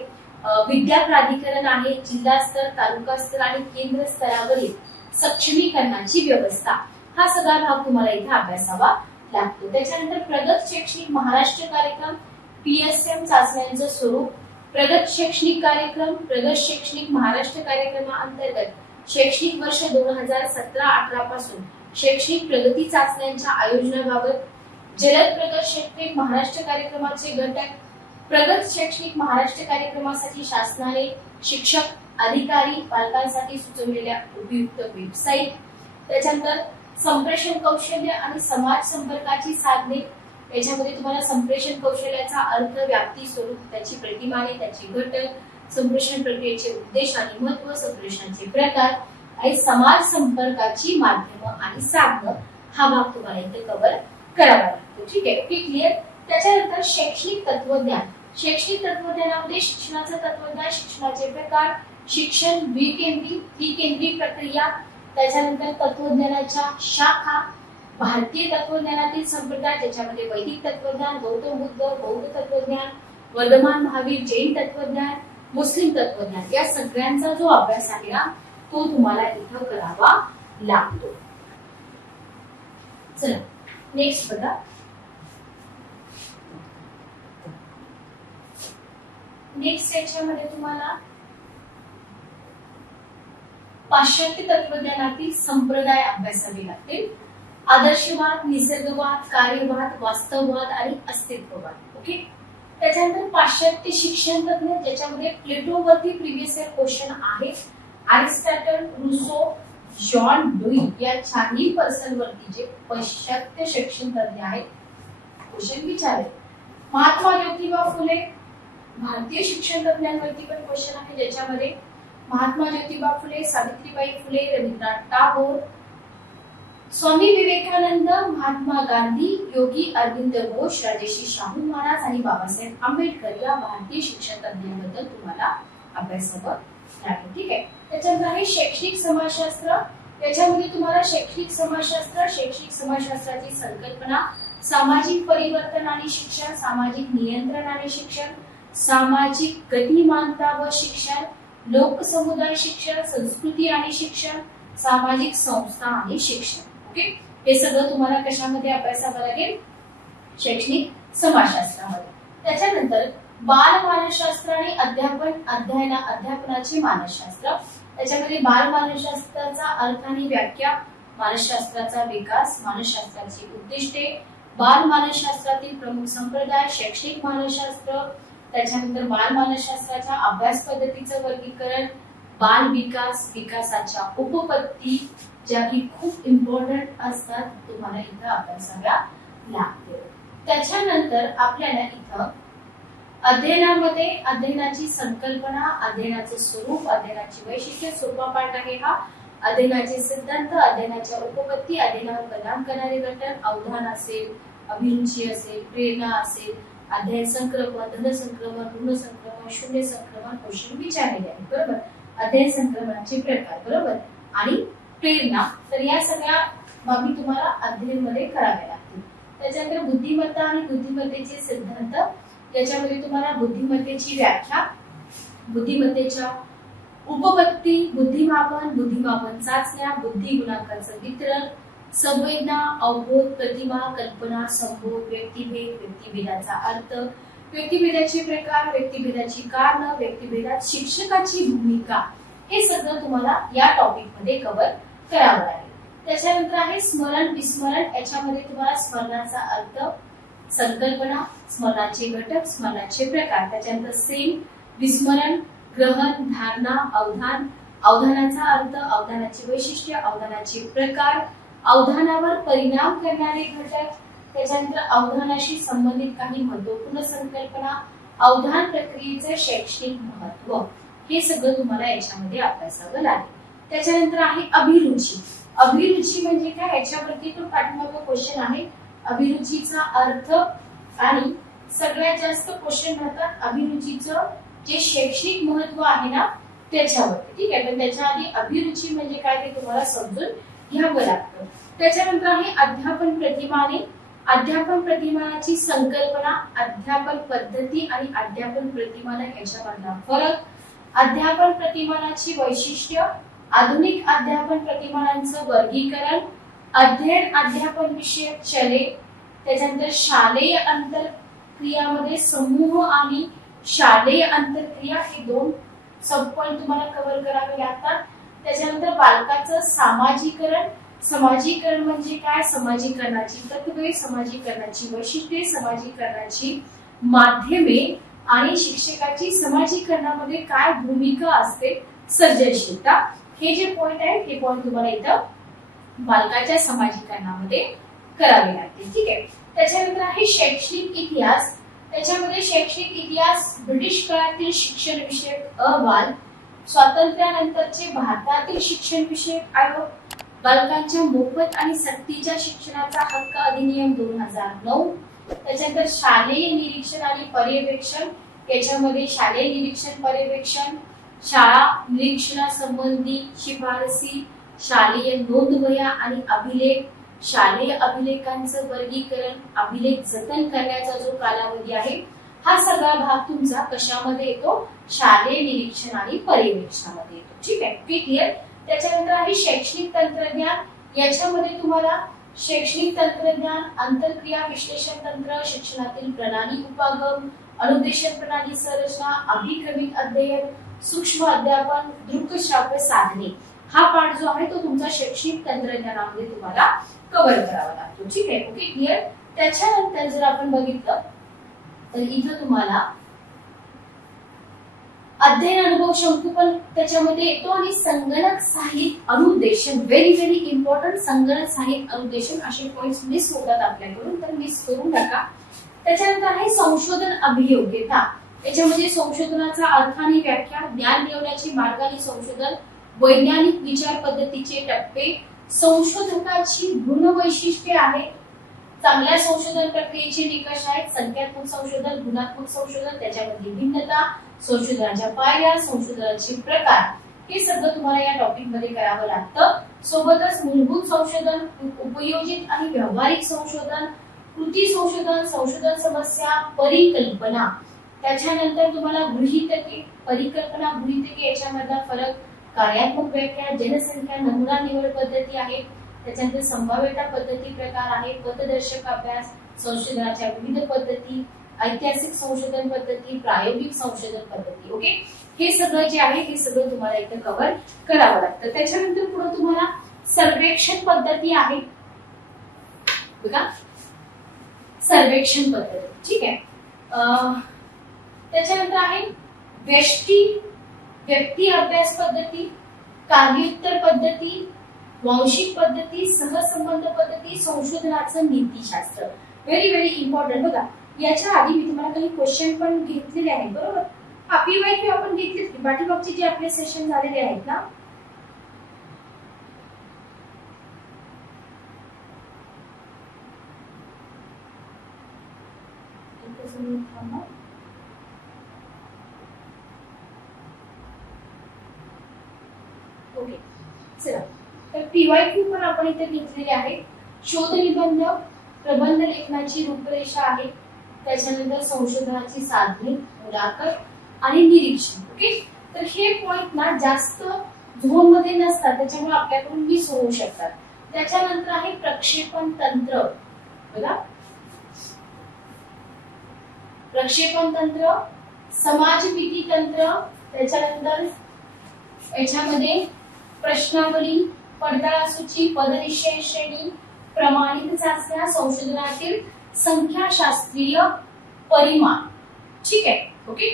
विद्या प्राधिकरण आहे, जिल्हा स्तर, तालुका स्तर आणि केंद्र स्तरावरील सक्षमीकरणाची व्यवस्था, हा सगळा भाग तुम्हाला इथे अभ्यासावा लागतो. त्याच्यानंतर प्रगत शैक्षणिक महाराष्ट्र कार्यक्रम, PSM चाचण्यांचं स्वरूप, प्रगत शैक्षणिक कार्यक्रम, प्रगत शैक्षणिक महाराष्ट्र कार्यक्रमाअंतर्गत शैक्षणिक वर्ष 2017-18 पासून शैक्षणिक प्रगती चाचण्यांच्या आयोजनाबाबत, जलद प्रगत शैक्षणिक महाराष्ट्र कार्यक्रमाचे घटक, प्रगत शैक्षणिक महाराष्ट्र कार्यक्रमासाठी शासनाने शिक्षक, अधिकारी, पालकांसाठी सुचवलेल्या उपयुक्त वेबसाईट, त्याच्यानंतर संप्रेषण कौशल्य आणि समाज संपर्काची साधने, याच्यामध्ये तुम्हाला संप्रेषण कौशल्याचा अर्थ, व्याप्ती, स्वरूप, त्याची प्रतिमाने, त्याचे घटक, संप्रेषण प्रक्रियेचे उद्देश आणि महत्व, संप्रेषणाचे प्रकार आणि समाज संपर्काची माध्यमं आणि साधनं, हा भाग तुम्हाला इथे कव्हर करावा लागतो. ठीक आहे, ओके, क्लिअर. त्याच्यानंतर शैक्षणिक तत्वज्ञान, शैक्षणिक तत्वज्ञानामध्ये शिक्षणाचं तत्वज्ञान, शिक्षणाचे प्रकार, शिक्षण द्विकेंद्री प्रक्रिया, त्याच्यानंतर तत्वज्ञानाच्या शाखा, भारतीय तत्वज्ञानातील संप्रदाय, ज्याच्यामध्ये वैदिक तत्वज्ञान, गौतम बुद्ध, बौद्ध तत्वज्ञान, वर्धमान महावीर, जैन तत्वज्ञान, मुस्लिम तत्वज्ञान, या सगळ्यांचा जो अभ्यास आहे ना तो तुम्हाला इथं करावा लागतो. चला नेक्स्ट बघा, नेक्स्ट याच्यामध्ये तुम्हाला पाश्चात्य तत्वज्ञानातील संप्रदाय अभ्यासावे लागतील. आदर्शवाद, निसर्गवाद, कार्यवाद, वास्तववाद आणि अस्तित्ववाद. ओके, त्याच्यानंतर पाश्चात्य शिक्षण तज्ञ, ज्याच्यामध्ये प्लेटोवरती प्रिव्हियस इयर क्वेश्चन आहे, अरिस्टॉटल, रुसो, जॉन डुई या चारही पर्सन वरती जे पाश्चात्य शिक्षण तज्ञ आहेत क्वेश्चन विचारले. महात्मा ज्योतिबा फुले, भारतीय शिक्षण तज्ञांवरती पण क्वेश्चन आहे, ज्याच्यामध्ये महात्मा ज्योतिबा फुले, सावित्रीबाई फुले, रवींद्रनाथ टागोर, स्वामी विवेकानंद, महात्मा गांधी, योगी अरविंद घोष, राजर्षी शाहू महाराज आणि बाबासाहेब आंबेडकर या भारतीय शिक्षण तज्ञांबद्दल तुम्हाला अभ्यासावं लागेल. ठीक आहे. त्याच्यानंतर आहे शैक्षणिक समाजशास्त्र, त्याच्यामध्ये तुम्हाला शैक्षणिक समाजशास्त्राची संकल्पना, सामाजिक परिवर्तन आणि शिक्षण, सामाजिक नियंत्रण आणि शिक्षण, सामाजिक गतिमानता व शिक्षण, लोकसमुदाय शिक्षण, संस्कृती आणि शिक्षण, सामाजिक संस्था आणि शिक्षण. ओके, हे सगळं तुम्हाला कशामध्ये अभ्यासावं लागेल? शैक्षणिक समाजशास्त्रामध्ये. त्याच्यानंतर बाल मानसशास्त्र आणि अध्यापनाचे मानसशास्त्र. त्याच्यामध्ये बाल मानसशास्त्राचा अर्थ आणि व्याख्या, मानसशास्त्राचा विकास, मानसशास्त्राची उद्दिष्टे, बाल मानसशास्त्रातील प्रमुख संप्रदाय, शैक्षणिक मानसशास्त्र. त्याच्यानंतर बाल मानसशास्त्राच्या अभ्यास पद्धतीचं वर्गीकरण, बाल विकास, विकासाच्या उपपत्ती, ज्या की खूप इम्पॉर्टंट असतात, तुम्हाला इथं अभ्यासाव्या लागतील. त्याच्यानंतर आपल्याला इथं अध्ययनामध्ये अध्ययनाची संकल्पना, अध्ययनाचं स्वरूप, अध्ययनाची वैशिष्ट्ये, सोपा पाठ आहे हा. अध्ययनाचे सिद्धांत, अध्ययनाच्या उपपत्ती, अध्ययनावर परिणाम करणारे घटक, अवधान असेल, अभिरुची असेल, प्रेरणा असेल, अध्ययन संक्रमण, धन संक्रमण, ऋण संक्रमण, शून्य संक्रमण क्वेश्चन विचारलेले आहे. बरोबर, अध्ययन संक्रमणाचे प्रकार, बरोबर, आणि प्रेरणा. तर या सगळ्या बाबी तुम्हाला अध्ययन मध्ये कराव्या लागतील. त्याच्यानंतर बुद्धिमत्ता आणि बुद्धिमत्तेचे सिद्धांत. त्याच्यामध्ये तुम्हाला बुद्धिमत्तेची व्याख्या, बुद्धिमत्तेच्या उपपत्ती, बुद्धिमापन चाचण्या, बुद्धी गुणांकांचं वितरण, संवेदना, अवबोध, प्रतिमा, कल्पना, संबोध, व्यक्तिभेद, व्यक्तिभेदाचा अर्थ, व्यक्तिभेदाचे प्रकार, व्यक्तिभेदाची कारण, व्यक्तिभेदात शिक्षकाची भूमिका, हे सगळं तुम्हाला या टॉपिक मध्ये कव्हर करावं लागेल. त्याच्यानंतर आहे स्मरण विस्मरण. याच्यामध्ये तुम्हाला स्मरणाचा अर्थ, संकल्पना, स्मरणाचे घटक, स्मरणाचे प्रकार. त्याच्यानंतर सेम, विस्मरण, ग्रहण, धारणा, अवधान, अवधानाचा अर्थ, अवधानाचे वैशिष्ट्य, अवधानाचे प्रकार, अवधानावर परिणाम करणारे घटक. त्याच्यानंतर अवधानाशी संबंधित काही महत्वपूर्ण संकल्पना, अवधान प्रक्रियेचे शैक्षणिक महत्व, हे सगळं तुम्हाला याच्यामध्ये अभ्यासावं लागेल. त्याच्यानंतर आहे अभिरुची. अभिरुची म्हणजे काय? याच्यावरती तो पाठीमागे क्वेश्चन आहे. अभिरुचीचा अर्थ आणि सगळ्यात जास्त क्वेश्चन राहतात अभिरुचीचं जे शैक्षणिक महत्व आहे ना त्याच्यावरती. ठीक आहे, पण त्याच्या आधी अभिरुची म्हणजे काय ते तुम्हाला समजून घ्यावं लागतं. त्याच्यानंतर आहे अध्यापन प्रतिमाने. अध्यापन प्रतिमानाची संकल्पना, अध्यापन पद्धती आणि अध्यापन प्रतिमान याच्यामधला फरक, अध्यापन प्रतिमानाची वैशिष्ट्य, आधुनिक अध्यापन प्रतिमानांचं वर्गीकरण, अध्ययन अध्यापन विषयक चले. त्याच्यानंतर शालेय अंतरक्रियामध्ये समूह आणि शालेय अंतरक्रिया, हे दोन सब पॉइंट तुम्हाला कव्हर करावे लागतात. त्याच्यानंतर बालकाचं सामाजिकरण. समाजीकरण म्हणजे काय? समाजीकरणाची तत्वे, समाजीकरणाची वैशिष्ट्ये, समाजीकरणाची माध्यमे आणि शिक्षकाची समाजीकरणामध्ये काय भूमिका असते, सर्जनशीलता. हे जे पॉइंट आहे हे पॉइंट तुम्हाला इथं बालकाच्या समाजीकरणामध्ये करावे लागतील. ठीक आहे. त्याच्यानंतर आहे शैक्षणिक इतिहास. त्याच्यामध्ये शैक्षणिक इतिहास, ब्रिटिश काळातील शिक्षण विषयक अहवाल, स्वातंत्र्यानंतरचे भारतातील शिक्षण विषयक आयोग, बालकांच्या मोफत आणि सक्तीच्या शिक्षणाचा हक्क अधिनियम 2009. त्याच्यानंतर शालेय निरीक्षण आणि पर्यवेक्षण. याच्यामध्ये शालेय निरीक्षण पर्यवेक्षण, शाळा निरीक्षणासंबंधी शिफारसी, शालेय नोंदवह्या आणि अभिलेख, शालेय अभिलेखांचं वर्गीकरण, अभिलेख जतन करण्याचा जो कालावधी आहे हा सगळा भाग तुमचा कशामध्ये येतो? शालेय निरीक्षण आणि पर्यवेक्षणामध्ये येतो. ठीक आहे, क्लिअर. त्याच्यानंतर आहे शैक्षणिक तंत्रज्ञान. याच्यामध्ये तुम्हाला शैक्षणिक तंत्रज्ञान, आंतरक्रिया विश्लेषण तंत्र, शिक्षणातील प्रणाली उपागम, अनुदेशन प्रणाली संरचना, अभिक्रमित अध्ययन, सूक्ष्म अध्यापन, दृकश्राव्य साधने, हा पार्ट जो आहे तो तुमचा शैक्षणिक तंत्रज्ञानामध्ये तुम्हाला कव्हर करावा लागतो. ठीक आहे, ओके, क्लिअर. त्याच्यानंतर जर आपण बघितलं तर इथं तुम्हाला अध्ययन अनुभव शंकू पण त्याच्यामध्ये येतो आणि संगणक सहाय्यित अनुदेशन, व्हेरी व्हेरी इम्पॉर्टंट. संगणक सहाय्यित अनुदेशन असे पॉइंट्स मिस होतात आपल्याकडून, तर मिस करू नका. त्याच्यानंतर आहे संशोधन अभियोग्यता. याच्यामध्ये संशोधनाचा अर्थ आणि व्याख्या, ज्ञान मिळवण्याचे मार्ग आणि संशोधन, वैज्ञानिक विचार पद्धतीचे टप्पे, संशोधकाची गुणवैशिष्ट्ये आहेत, चांगल्या संशोधन प्रक्रियेचे निकष आहेत, संख्यात्मक संशोधन, गुणात्मक संशोधन, त्याच्यामध्ये भिन्नता, संशोधनाच्या पायऱ्या, संशोधनाचे प्रकार, हे सगळं तुम्हाला या टॉपिक मध्ये करावं लागतं. सोबतच मूलभूत संशोधन, उपयोजित आणि व्यावहारिक संशोधन, कृती संशोधन, संशोधन समस्या, परिकल्पना, त्याच्यानंतर तुम्हाला गृहीतके, परिकल्पना, गृहीतके याच्यामधला फरक, कार्यात्मक व्याख्या, जनसंख्या, नमुना निवड पद्धती आहे, त्याच्यानंतर संभाव्यता पद्धती प्रकार आहे, पथदर्शक अभ्यास, संशोधनाच्या विविध पद्धती, ऐतिहासिक संशोधन पद्धती, प्रायोगिक संशोधन पद्धती. ओके, हे सगळं जे आहे हे सगळं तुम्हाला इथे कव्हर करावं लागतं. त्याच्यानंतर पुढे तुम्हाला सर्वेक्षण पद्धती आहे बघा, सर्वेक्षण पद्धती. ठीक आहे. त्याच्यानंतर आहे व्यक्ती अभ्यास पद्धती, कार्योत्तर पद्धती, वांशिक पद्धती, सहसंबंध पद्धती, संशोधनाचं नीतीशास्त्र. व्हेरी व्हेरी इम्पॉर्टंट बघा. याच्या आधी मी तुम्हाला काही क्वेश्चन पण घेतलेले आहेत बरोबर. PYQ आपण घेतले, पाठीमागचे जे आपले सेशन झालेले आहेत ना, ओके चला. तर PYQ पण आपण इथे घेतलेले आहे. शोध निबंध, प्रबंध लेखनाची रूपरेषा आहे, त्याच्यानंतर संशोधनाची साधने, मुलाखत आणि निरीक्षण. ओके, तर हे पॉइंट ना जास्त झोन मध्ये नसतात, त्याच्यामुळे आपल्याकडून मिस होऊ शकतात. त्याच्यानंतर आहे प्रक्षेपण तंत्र बघा, प्रक्षेपण तंत्र, समाजविधी तंत्र, त्याच्यानंतर याच्यामध्ये प्रश्नावली, पडताळासूची, पदनिश्चय श्रेणी, प्रमाणित चाचण्या, संशोधनातील संख्याशास्त्रीय परिमाण. ठीक आहे. ओके,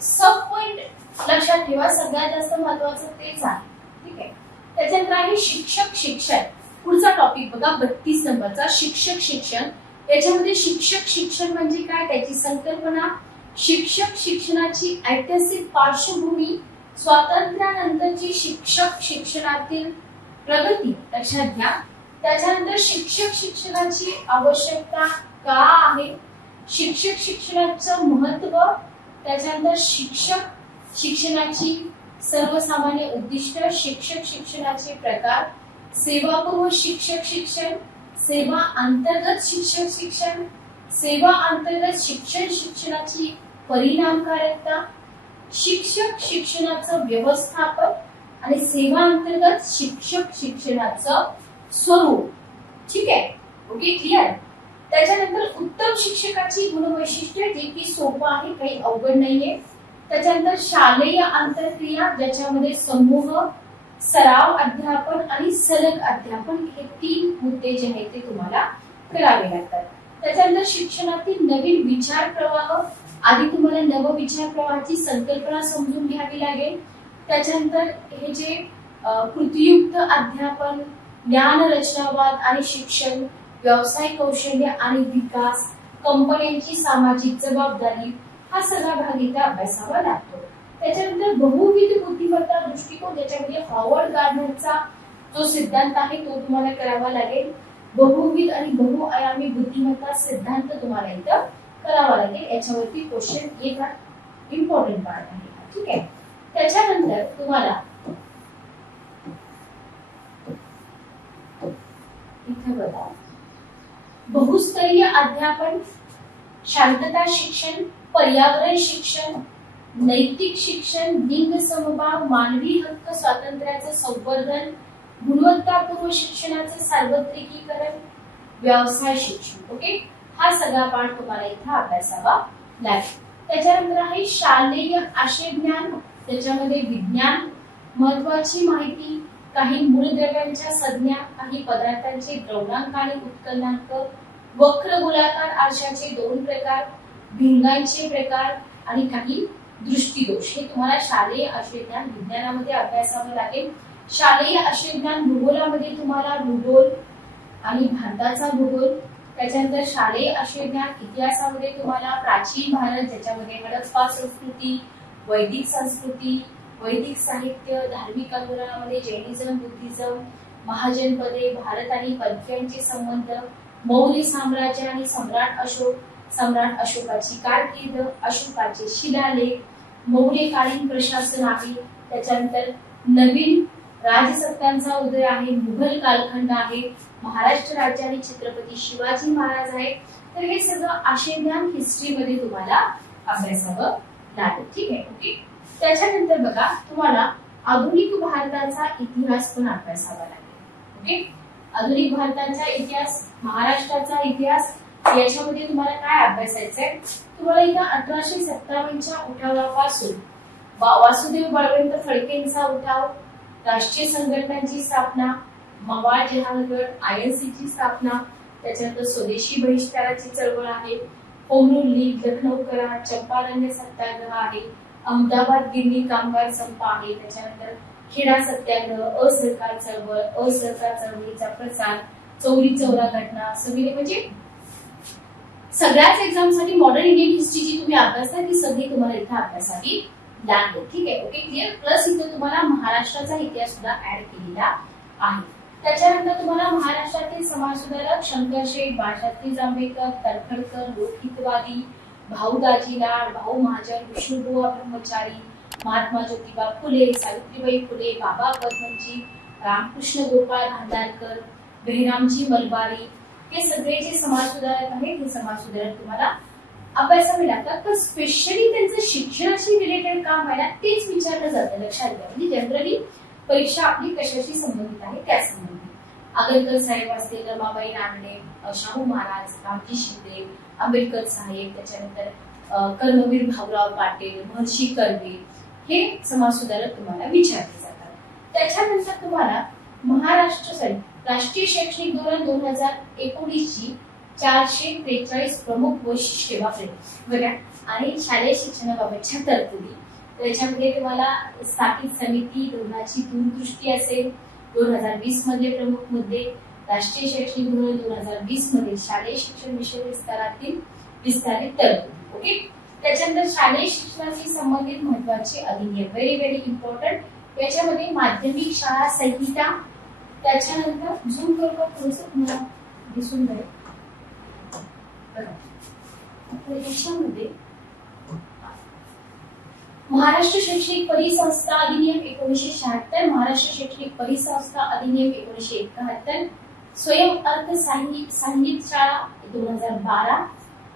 सब पॉइंट लक्षात ठेवा, सगळ्यात जास्त महत्वाचं तेच आहे. ठीक आहे. त्याच्यानंतर आहे शिक्षक शिक्षण. पुढचा टॉपिक बघा 32 नंबरचा, शिक्षक शिक्षण. याच्यामध्ये शिक्षक शिक्षण म्हणजे काय, त्याची संकल्पना, शिक्षक शिक्षणाची ऐतिहासिक पार्श्वभूमी, स्वातंत्र्यानंतरची शिक्षक शिक्षणातील प्रगती लक्षात घ्या. त्याच्यानंतर शिक्षक शिक्षणाची आवश्यकता का आहे, शिक्षक शिक्षणाचं महत्व, त्याच्यानंतर शिक्षक शिक्षणाची सर्वसामान्य उद्दिष्ट, शिक्षक शिक्षणाचे प्रकार, सेवापूर्व शिक्षक शिक्षण, सेवा अंतर्गत शिक्षक शिक्षण, सेवा अंतर्गत शिक्षण शिक्षणाची परिणामकारकता, शिक्षक शिक्षणाचं व्यवस्थापन आणि सेवा अंतर्गत शिक्षक शिक्षणाचं स्वरूप. ठीक आहे. Okay, clear. त्याच्यानंतर उत्तम शिक्षकाची गुणवैशिष्ट्ये, जे की सोपं आहे, काही अवघड नाहीये. त्याच्यानंतर शालेय आंतरक्रिया, ज्याच्यामध्ये समूह, सराव अध्यापन आणि सलग अध्यापन, हे 3 मुद्दे जे आहेत ते तुम्हाला करावे लागतात. त्याच्यानंतर शिक्षणातील नवीन विचार प्रवाह, आधी तुम्हाला नव विचार प्रवाहाची संकल्पना समजून घ्यावी लागेल. त्याच्यानंतर हे जे कृतीयुक्त अध्यापन, ज्ञान रचनावाद आणि शिक्षण, व्यवसाय कौशल्य आणि विकास, कंपन्यांची सामाजिक जबाबदारी, हा सगळा भाग इथे अभ्यासावा लागतो. त्याच्यानंतर बहुविध बुद्धिमत्ता दृष्टिकोन, ज्याच्यामध्ये हॉवर्ड गार्डनरचा जो सिद्धांत आहे तो तुम्हाला करावा लागेल. बहुविध आणि बहुआयामी बुद्धिमत्ता सिद्धांत तुम्हाला इथं करावा लागेल. याच्यावरती क्वेश्चन येतात, इम्पॉर्टंट पार्ट आहे. ठीक आहे. त्याच्यानंतर तुम्हाला इथे बघा बहुस्तरीय अध्यापन, शांतता शिक्षण, पर्यावरण शिक्षण, नैतिक शिक्षण, लिंग समभाव, मानवी हक्क स्वातंत्र्याचं संवर्धन, गुणवत्तापूर्व शिक्षणाचं सार्वत्रिकीकरण, व्यवसाय शिक्षण. ओके, हा सगळा पाठ तुम्हाला इथं अभ्यासावा लागेल. त्याच्यानंतर आहे शालेय आशयज्ञान, त्याच्यामध्ये विज्ञान, महत्वाची माहिती, काही मूलद्रव्यांच्या संज्ञा, काही पदार्थांचे द्रवणांक आणि उत्कलनांक, वक्र गोलाकार आरशाचे 2 प्रकार, भिंगांचे प्रकार आणि काही दृष्टिदोष, हे तुम्हाला शालेय आशयज्ञान विज्ञानामध्ये अभ्यासावं लागेल. शालेय आशयज्ञान भूगोलामध्ये तुम्हाला भूगोल आणि भारताचा भूगोल. त्याच्यानंतर शालेय आशयज्ञान इतिहासामध्ये तुम्हाला प्राचीन भारत, ज्याच्यामध्ये हडप्पा संस्कृती, वैदिक संस्कृती, वैदिक साहित्य, धार्मिक आंदोलनामध्ये जैनिझम, बुद्धिझम, महाजनपदे, भारत आणि परकीयांचे संबंध, मौर्य साम्राज्य आणि सम्राट अशोकाची कारकीर्द, अशोकाचे शिलालेख, मौर्यकालीन प्रशासन आहे. त्याच्यानंतर नवीन राजसत्तांचा उदय आहे, मुघल कालखंड आहे, महाराष्ट्र राज्य आणि छत्रपती शिवाजी महाराज आहे. तर हे सगळं आशयज्ञान हिस्ट्री मध्ये तुम्हाला अभ्यासावं लागेल. ठीक आहे. ओके. त्याच्यानंतर बघा तुम्हाला आधुनिक भारताचा इतिहास पण अभ्यासावा लागेल. ओके. आधुनिक भारताचा इतिहास, महाराष्ट्राचा इतिहास याच्यामध्ये तुम्हाला काय अभ्यासायचंय? तुम्हाला इथं 1857च्या उठावापासून वासुदेव बळवंत फडकेंचा उठाव, राष्ट्रीय संघटनांची स्थापना, मवाळ जहालगड INC ची स्थापना, त्याच्यानंतर स्वदेशी बहिष्काराची चळवळ आहे, होम रूल लीग, लखनौ करार, चंपारण्य सत्याग्रह आहे, अहमदाबाद गिरणी कामगार संप आहे, त्याच्यानंतर खेडा सत्याग्रह, असहकार चळवळ, असहकार चळवळीचा प्रसार, चौरी चौरा घटना, सगळे म्हणजे सगळ्याच एक्झाम साठी मॉडर्न इंडियन हिस्ट्री जी तुम्ही अभ्यासता ती सगळी तुम्हाला इथे अभ्यासावी लागेल. ठीक आहे. ओके. क्लिअर. प्लस इथे तुम्हाला महाराष्ट्राचा इतिहास सुद्धा ऍड केलेला आहे. त्याच्यानंतर तुम्हाला महाराष्ट्रातील समाजसुधारक शंकरशेठ, बाळशास्त्री जांभेकर, तळखरकर, लोकहितवादी, भाऊ दाजी लाड, भाऊ महाजन, विष्णुबुवा ब्रह्मचारी, महात्मा ज्योतिबा फुले, सावित्रीबाई फुले, बाबा पद्मनजी, रामकृष्ण गोपाळ भांडारकर, बेहरामजी मलबारी, हे सगळे जे समाजसुधारक आहेत हे समाजसुधारक तुम्हाला अभ्यासावे लागतात. पण स्पेशली त्यांचं शिक्षणाशी रिलेटेड काम आहे ना तेच विचारलं जातं. लक्षात घ्या. म्हणजे जनरली परीक्षा आपली कशाशी संबंधित आहे त्या संबंधित. आगरकर साहेब असतील, रमाबाई रानडे, शाहू महाराज, रामजी शिंदे, आंबेडकर साहेब, त्याच्यानंतर कर्मवीर भाऊराव पाटील, महर्षी कर्वे, हे समाजसुधारक तुम्हाला विचारले जातात. त्याच्यानंतर तुम्हाला महाराष्ट्र राष्ट्रीय शैक्षणिक धोरण 2019 ची 443 प्रमुख वैशिष्ट्ये बघा आणि शालेय शिक्षणाबाबतच्या तरतुदी. त्याच्यामध्ये तुम्हाला स्थापित समिती धोरणाची दूरदृष्टी असेल, 2020 मध्ये प्रमुख मुद्दे, राष्ट्रीय शैक्षणिक धोरण 2020 मध्ये शालेय शिक्षण विषय विस्तारातील विस्तारित तरतुदी. ओके. त्याच्यानंतर शालेय शिक्षणाशी संबंधित महत्वाचे अधिनियम, व्हेरी व्हेरी इम्पॉर्टंट. याच्यामध्ये माध्यमिक शाळा संहिता, त्याच्यानंतर झूम करून थोडंसं तुम्हाला दिसून जाईल. याच्यामध्ये महाराष्ट्र शैक्षणिक परिसंस्था अधिनियम 1976, महाराष्ट्र शैक्षणिक परिसंस्था अधिनियम 1971, स्वयं अर्थ सांघिक शाळा 2012,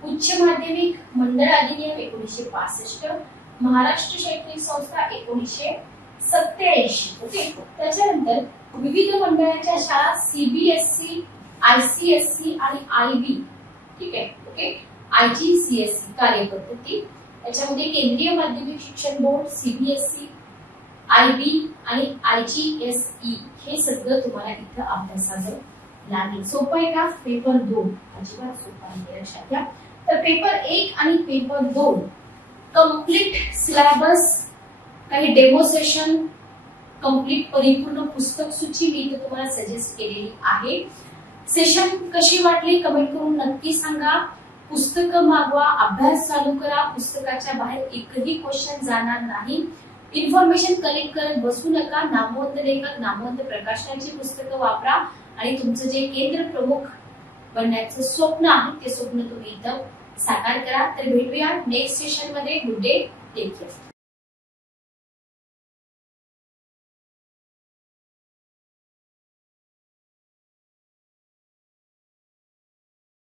उच्च माध्यमिक मंडळ अधिनियम 1965, महाराष्ट्र शैक्षणिक संस्था 1987. ओके. त्याच्यानंतर विविध मंडळाच्या शाळा CBSE, ICSE आणि IB. ठीक आहे. ओके. IGCSE कार्यपद्धती. याच्यामध्ये केंद्रीय माध्यमिक शिक्षण बोर्ड, CBSE, IB आणि IGSE हे सगळं तुम्हाला इथं अभ्यासाचं लागेल. सोपं आहे का? पेपर 2 अजिबात सोपं आहे, लक्षात घ्या. तर पेपर 1 आणि पेपर 2 कम्प्लीट सिलेबस, काही डेमोन्स्ट्रेशन, कम्प्लीट परिपूर्ण पुस्तक सूची मी इथे तुम्हाला सजेस्ट केलेली आहे. सेशन कशी वाटली कमेंट करून नक्की सांगा. पुस्तकं मागवा, अभ्यास चालू करा. पुस्तकाच्या बाहेर एकही क्वेश्चन जाणार नाही. इन्फॉर्मेशन कलेक्ट करत बसू नका. नामवंत लेखक, नामवंत प्रकाशनाची पुस्तकं वापरा आणि तुमचं जे केंद्र प्रमुख बनण्याचं स्वप्न आहे ते स्वप्न तुम्ही इथं साकार करा. तर भेटूया नेक्स्ट सेशन मध्ये. Good day. Take care.